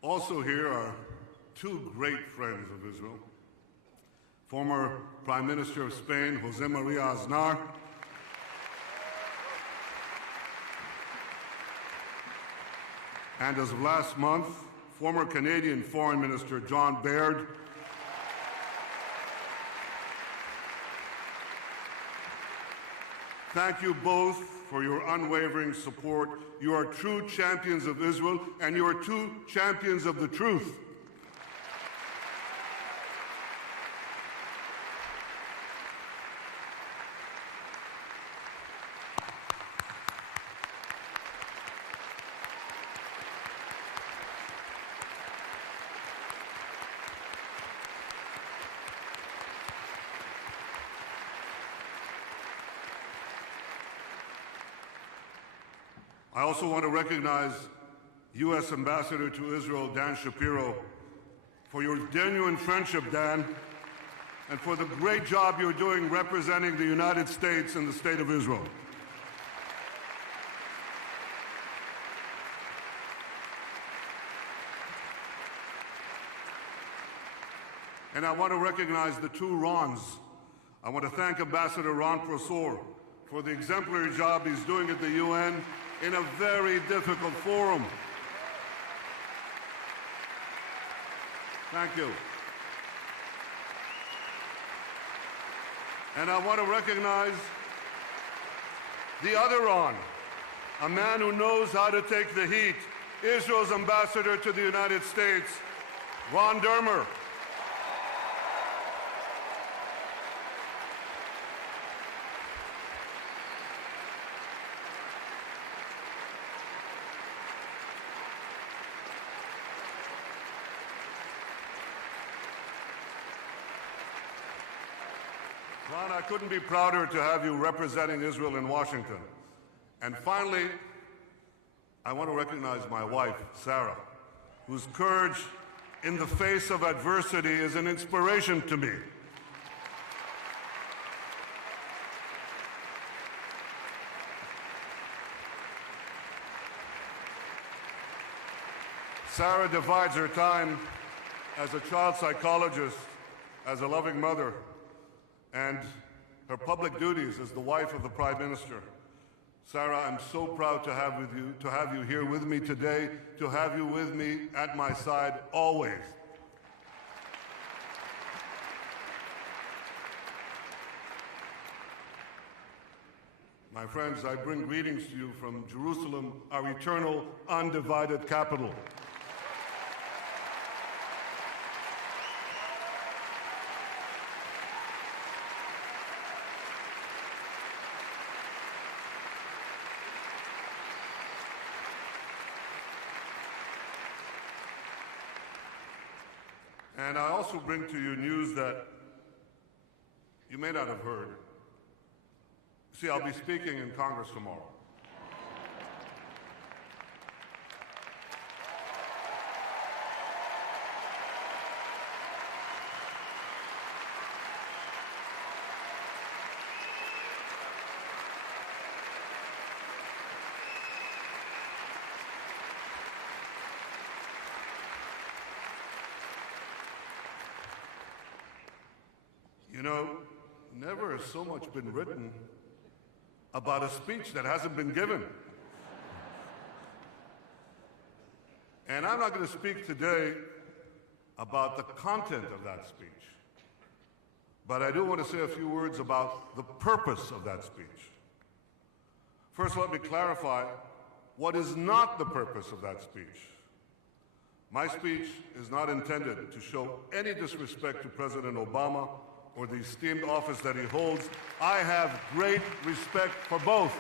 Also here are two great friends of Israel. Former Prime Minister of Spain, José María Aznar, and as of last month, former Canadian Foreign Minister John Baird. Thank you both for your unwavering support. You are true champions of Israel, and you are true champions of the truth. I also want to recognize U.S. Ambassador to Israel, Dan Shapiro, for your genuine friendship, Dan, and for the great job you're doing representing the United States and the State of Israel. And I want to recognize the two Rons. I want to thank Ambassador Ron Prosor for the exemplary job he's doing at the UN in a very difficult forum. Thank you. And I want to recognize the other on, a man who knows how to take the heat, Israel's ambassador to the United States, Ron Dermer. Ron, I couldn't be prouder to have you representing Israel in Washington. And finally, I want to recognize my wife, Sarah, whose courage in the face of adversity is an inspiration to me. Sarah divides her time as a child psychologist, as a loving mother, and her public duties as the wife of the Prime Minister. Sarah, I'm so proud to have you here with me today, to have you with me at my side always. My friends, I bring greetings to you from Jerusalem, our eternal, undivided capital. And I also bring to you news that you may not have heard. See, I'll be speaking in Congress tomorrow. You know, never has so much been written about a speech that hasn't been given. And I'm not going to speak today about the content of that speech, but I do want to say a few words about the purpose of that speech. First, let me clarify what is not the purpose of that speech. My speech is not intended to show any disrespect to President Obama or the esteemed office that he holds. I have great respect for both.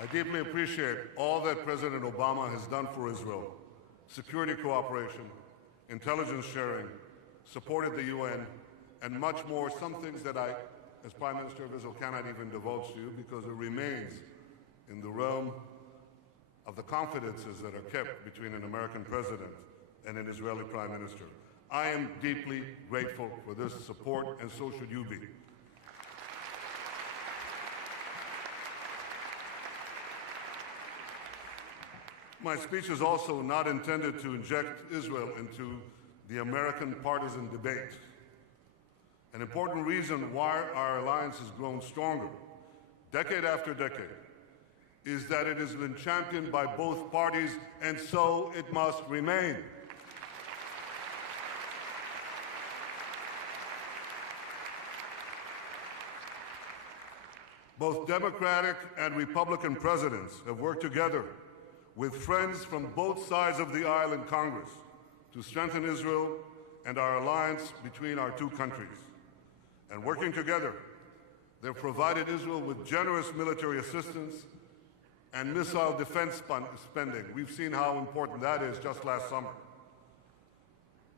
I deeply appreciate all that President Obama has done for Israel: security cooperation, intelligence sharing, supported the UN, and much more, some things that I, as Prime Minister of Israel, cannot even divulge to you because it remains in the realm of the confidences that are kept between an American president and an Israeli Prime Minister. I am deeply grateful for this support, and so should you be. My speech is also not intended to inject Israel into the American partisan debate. An important reason why our alliance has grown stronger, decade after decade, is that it has been championed by both parties, and so it must remain. Both Democratic and Republican presidents have worked together with friends from both sides of the aisle in Congress to strengthen Israel and our alliance between our two countries. And working together, they've provided Israel with generous military assistance and missile defense spending. We've seen how important that is just last summer.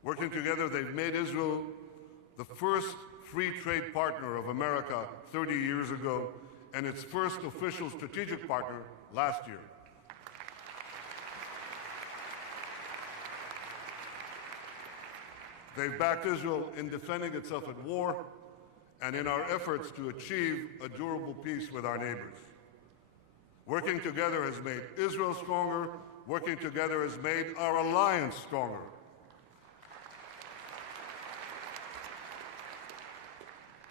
Working together, they've made Israel the first free trade partner of America 30 years ago, and its first official strategic partner last year. They've backed Israel in defending itself at war and in our efforts to achieve a durable peace with our neighbors. Working together has made Israel stronger. Working together has made our alliance stronger.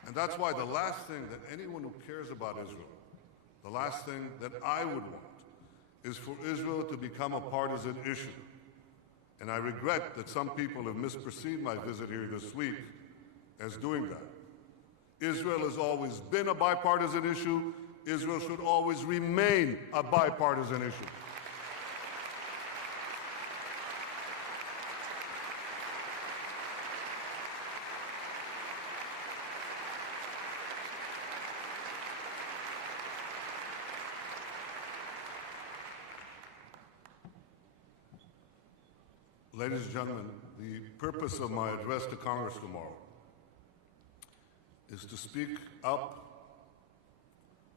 And that's why the last thing that anyone who cares about Israel the last thing that I would want is for Israel to become a partisan issue. And I regret that some people have misperceived my visit here this week as doing that. Israel has always been a bipartisan issue. Israel should always remain a bipartisan issue. Ladies and gentlemen, the purpose of my address to Congress tomorrow is to speak up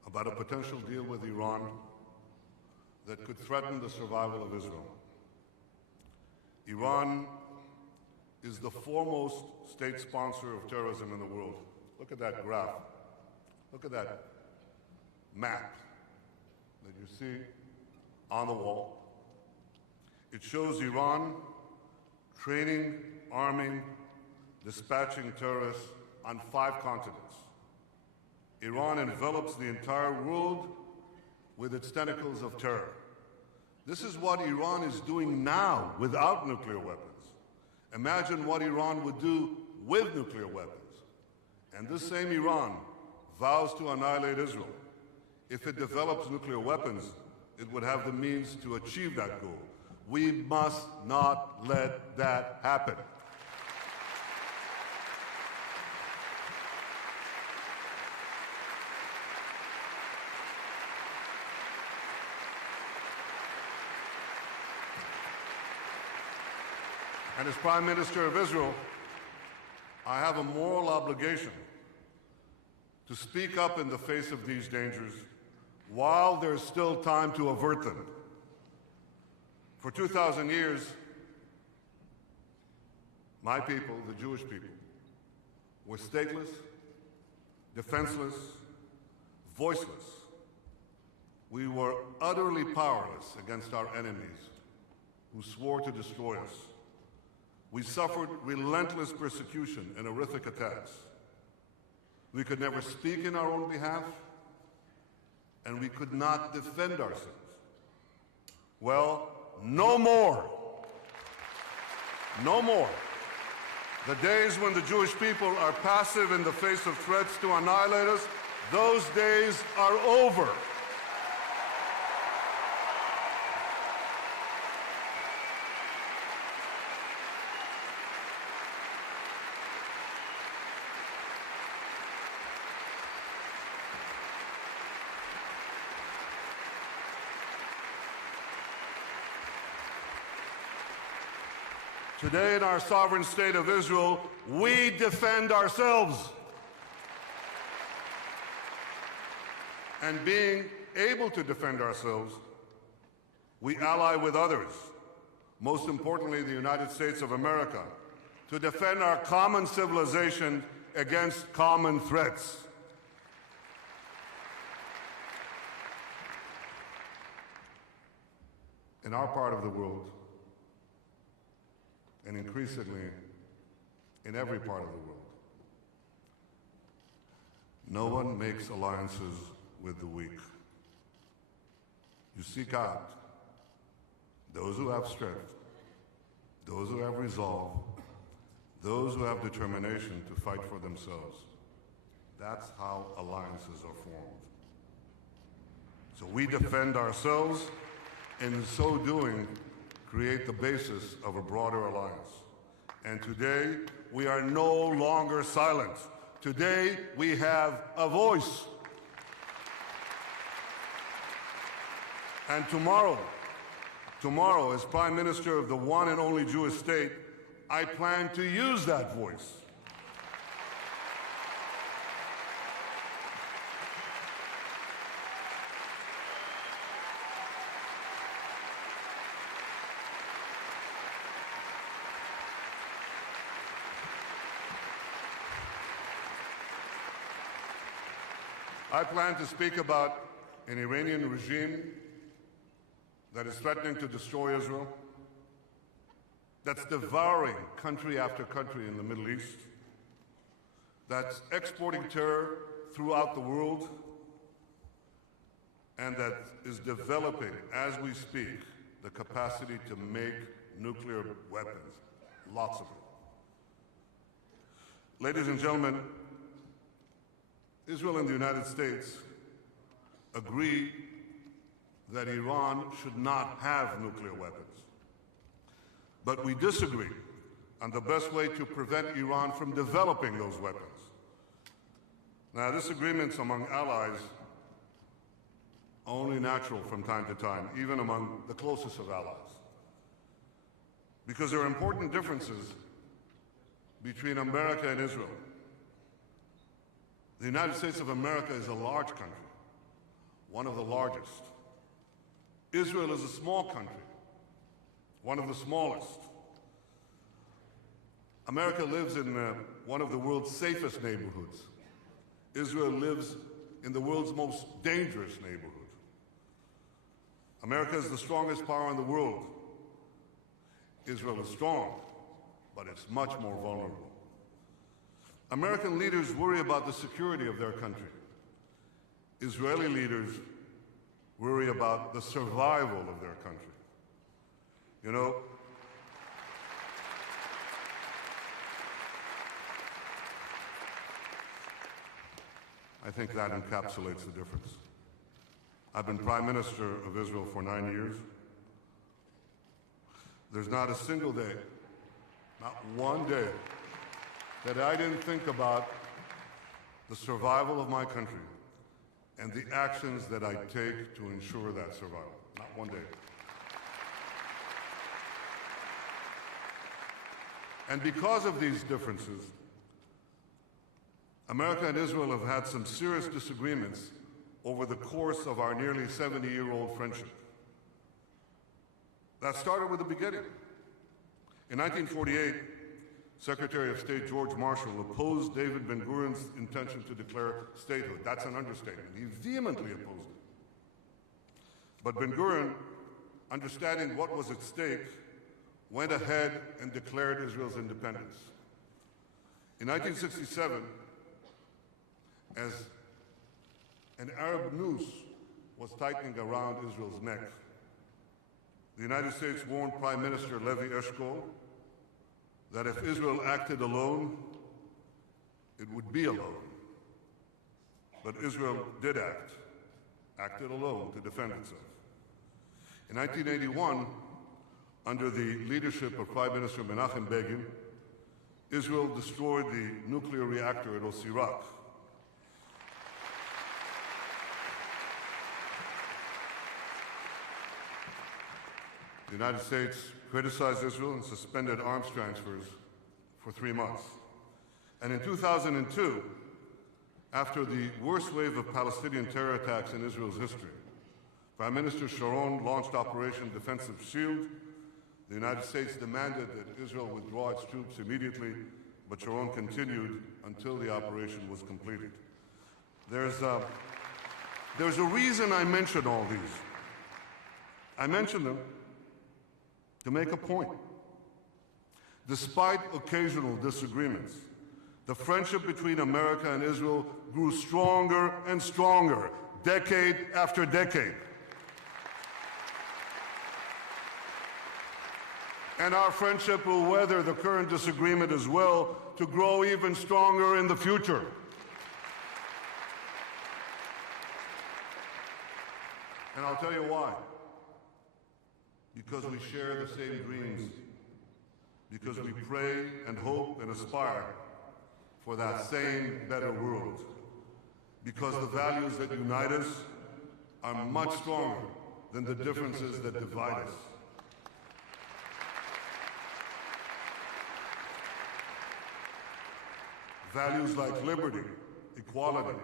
about a potential deal with Iran that could threaten the survival of Israel. Iran is the foremost state sponsor of terrorism in the world. Look at that graph. Look at that map that you see on the wall. It shows Iran training, arming, dispatching terrorists on 5 continents. Iran envelops the entire world with its tentacles of terror. This is what Iran is doing now without nuclear weapons. Imagine what Iran would do with nuclear weapons. And this same Iran vows to annihilate Israel. If it develops nuclear weapons, it would have the means to achieve that goal. We must not let that happen. And as Prime Minister of Israel, I have a moral obligation to speak up in the face of these dangers while there's still time to avert them. For 2,000 years, my people, the Jewish people, were stateless, defenseless, voiceless. We were utterly powerless against our enemies who swore to destroy us. We suffered relentless persecution and horrific attacks. We could never speak in our own behalf, and we could not defend ourselves. Well, no more. No more. The days when the Jewish people are passive in the face of threats to annihilate us, those days are over. Today, in our sovereign state of Israel, we defend ourselves. And being able to defend ourselves, we ally with others, most importantly the United States of America, to defend our common civilization against common threats. In our part of the world, and increasingly in every part of the world, no one makes alliances with the weak. You seek out those who have strength, those who have resolve, those who have determination to fight for themselves. That's how alliances are formed. So we defend ourselves, and in so doing, create the basis of a broader alliance. And today, we are no longer silent. Today, we have a voice. And tomorrow, as Prime Minister of the one and only Jewish state, I plan to use that voice. I plan to speak about an Iranian regime that is threatening to destroy Israel, that's devouring country after country in the Middle East, that's exporting terror throughout the world, and that is developing, as we speak, the capacity to make nuclear weapons, lots of it. Ladies and gentlemen, Israel and the United States agree that Iran should not have nuclear weapons. But we disagree on the best way to prevent Iran from developing those weapons. Now, disagreements among allies are only natural from time to time, even among the closest of allies, because there are important differences between America and Israel. The United States of America is a large country, one of the largest. Israel is a small country, one of the smallest. America lives in one of the world's safest neighborhoods. Israel lives in the world's most dangerous neighborhood. America is the strongest power in the world. Israel is strong, but it's much more vulnerable. American leaders worry about the security of their country. Israeli leaders worry about the survival of their country. You know, I think that encapsulates the difference. I've been Prime Minister of Israel for 9 years. There's not a single day, not one day, that I didn't think about the survival of my country and the actions that I take to ensure that survival. Not one day. And because of these differences, America and Israel have had some serious disagreements over the course of our nearly 70-year-old friendship. That started with the beginning. In 1948, Secretary of State George Marshall opposed David Ben-Gurion's intention to declare statehood. That's an understatement. He vehemently opposed it. But Ben-Gurion, understanding what was at stake, went ahead and declared Israel's independence. In 1967, as an Arab noose was tightening around Israel's neck, the United States warned Prime Minister Levi Eshkol that if Israel acted alone, it would be alone. But Israel did acted alone to defend itself. In 1981, under the leadership of Prime Minister Menachem Begin, Israel destroyed the nuclear reactor at Osirak. The United States criticized Israel and suspended arms transfers for 3 months. And in 2002, after the worst wave of Palestinian terror attacks in Israel's history, Prime Minister Sharon launched Operation Defensive Shield. The United States demanded that Israel withdraw its troops immediately, but Sharon continued until the operation was completed. There's a reason I mention all these. I mention them to make a point. Despite occasional disagreements, the friendship between America and Israel grew stronger and stronger, decade after decade. And our friendship will weather the current disagreement as well to grow even stronger in the future. And I'll tell you why. Because we share the same dreams. Because we pray and hope and aspire for that same better world. Because the values that unite us are much stronger than the differences that divide us. Values like liberty, equality,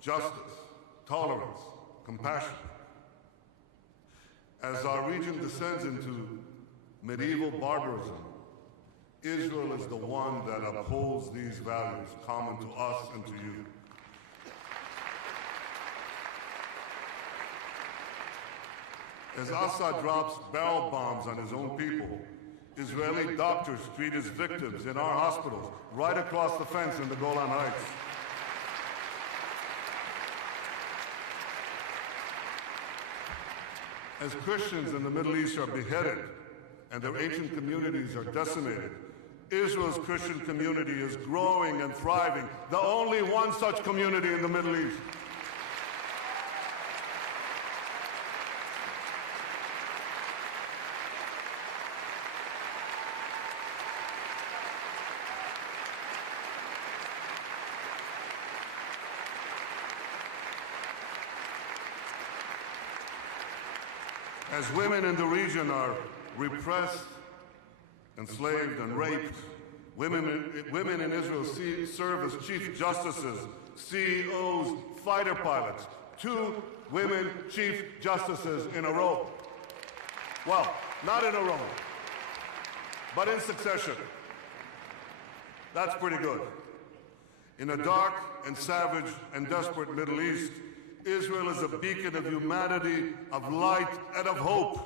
justice, tolerance, compassion. As our region descends into medieval barbarism, Israel is the one that upholds these values common to us and to you. As Assad drops barrel bombs on his own people, Israeli doctors treat his victims in our hospitals right across the fence in the Golan Heights. As Christians in the Middle East are beheaded and their ancient communities are decimated, Israel's Christian community is growing and thriving, the only one such community in the Middle East. As women in the region are repressed, enslaved, and raped, women in Israel serve as chief justices, CEOs, fighter pilots. 2 women chief justices in a row. Well, not in a row, but in succession. That's pretty good. In a dark and savage and desperate Middle East, Israel is a beacon of humanity, of light, and of hope.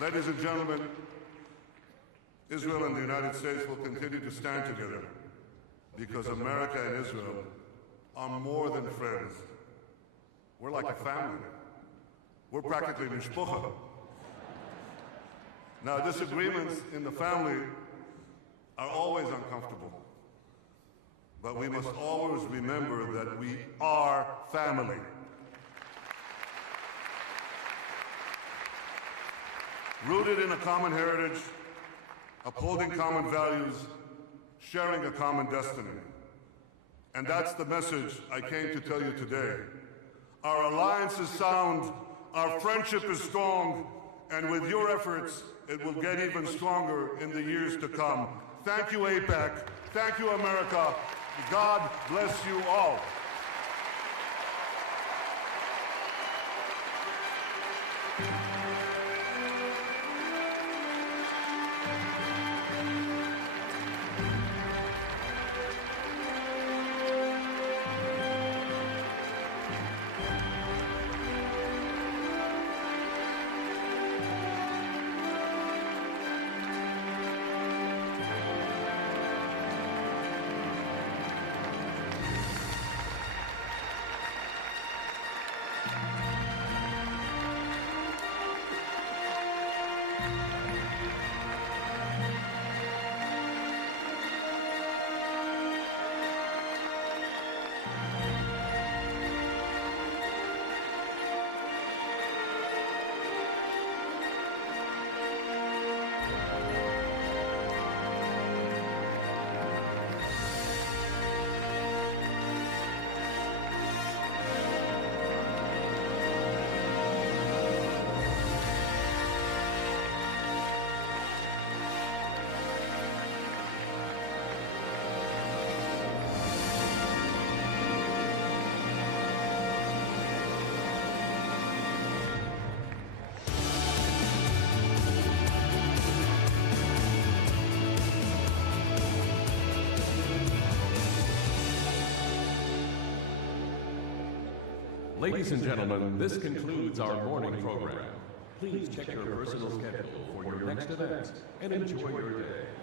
Ladies and gentlemen, Israel and the United States will continue to stand together because America and Israel are more than friends. We're like a family. We're practically mishpucha. Now, disagreements in the family are always uncomfortable. But we must always remember that we are family. Rooted in a common heritage, upholding common values, sharing a common destiny. And that's the message I came to tell you today. Our alliance is sound, our friendship is strong, and with your efforts, it will get even stronger in the years to come. Thank you, AIPAC. Thank you, America. God bless you all. Ladies and gentlemen, this concludes our morning program. Please check your personal schedule for your next event and enjoy your day.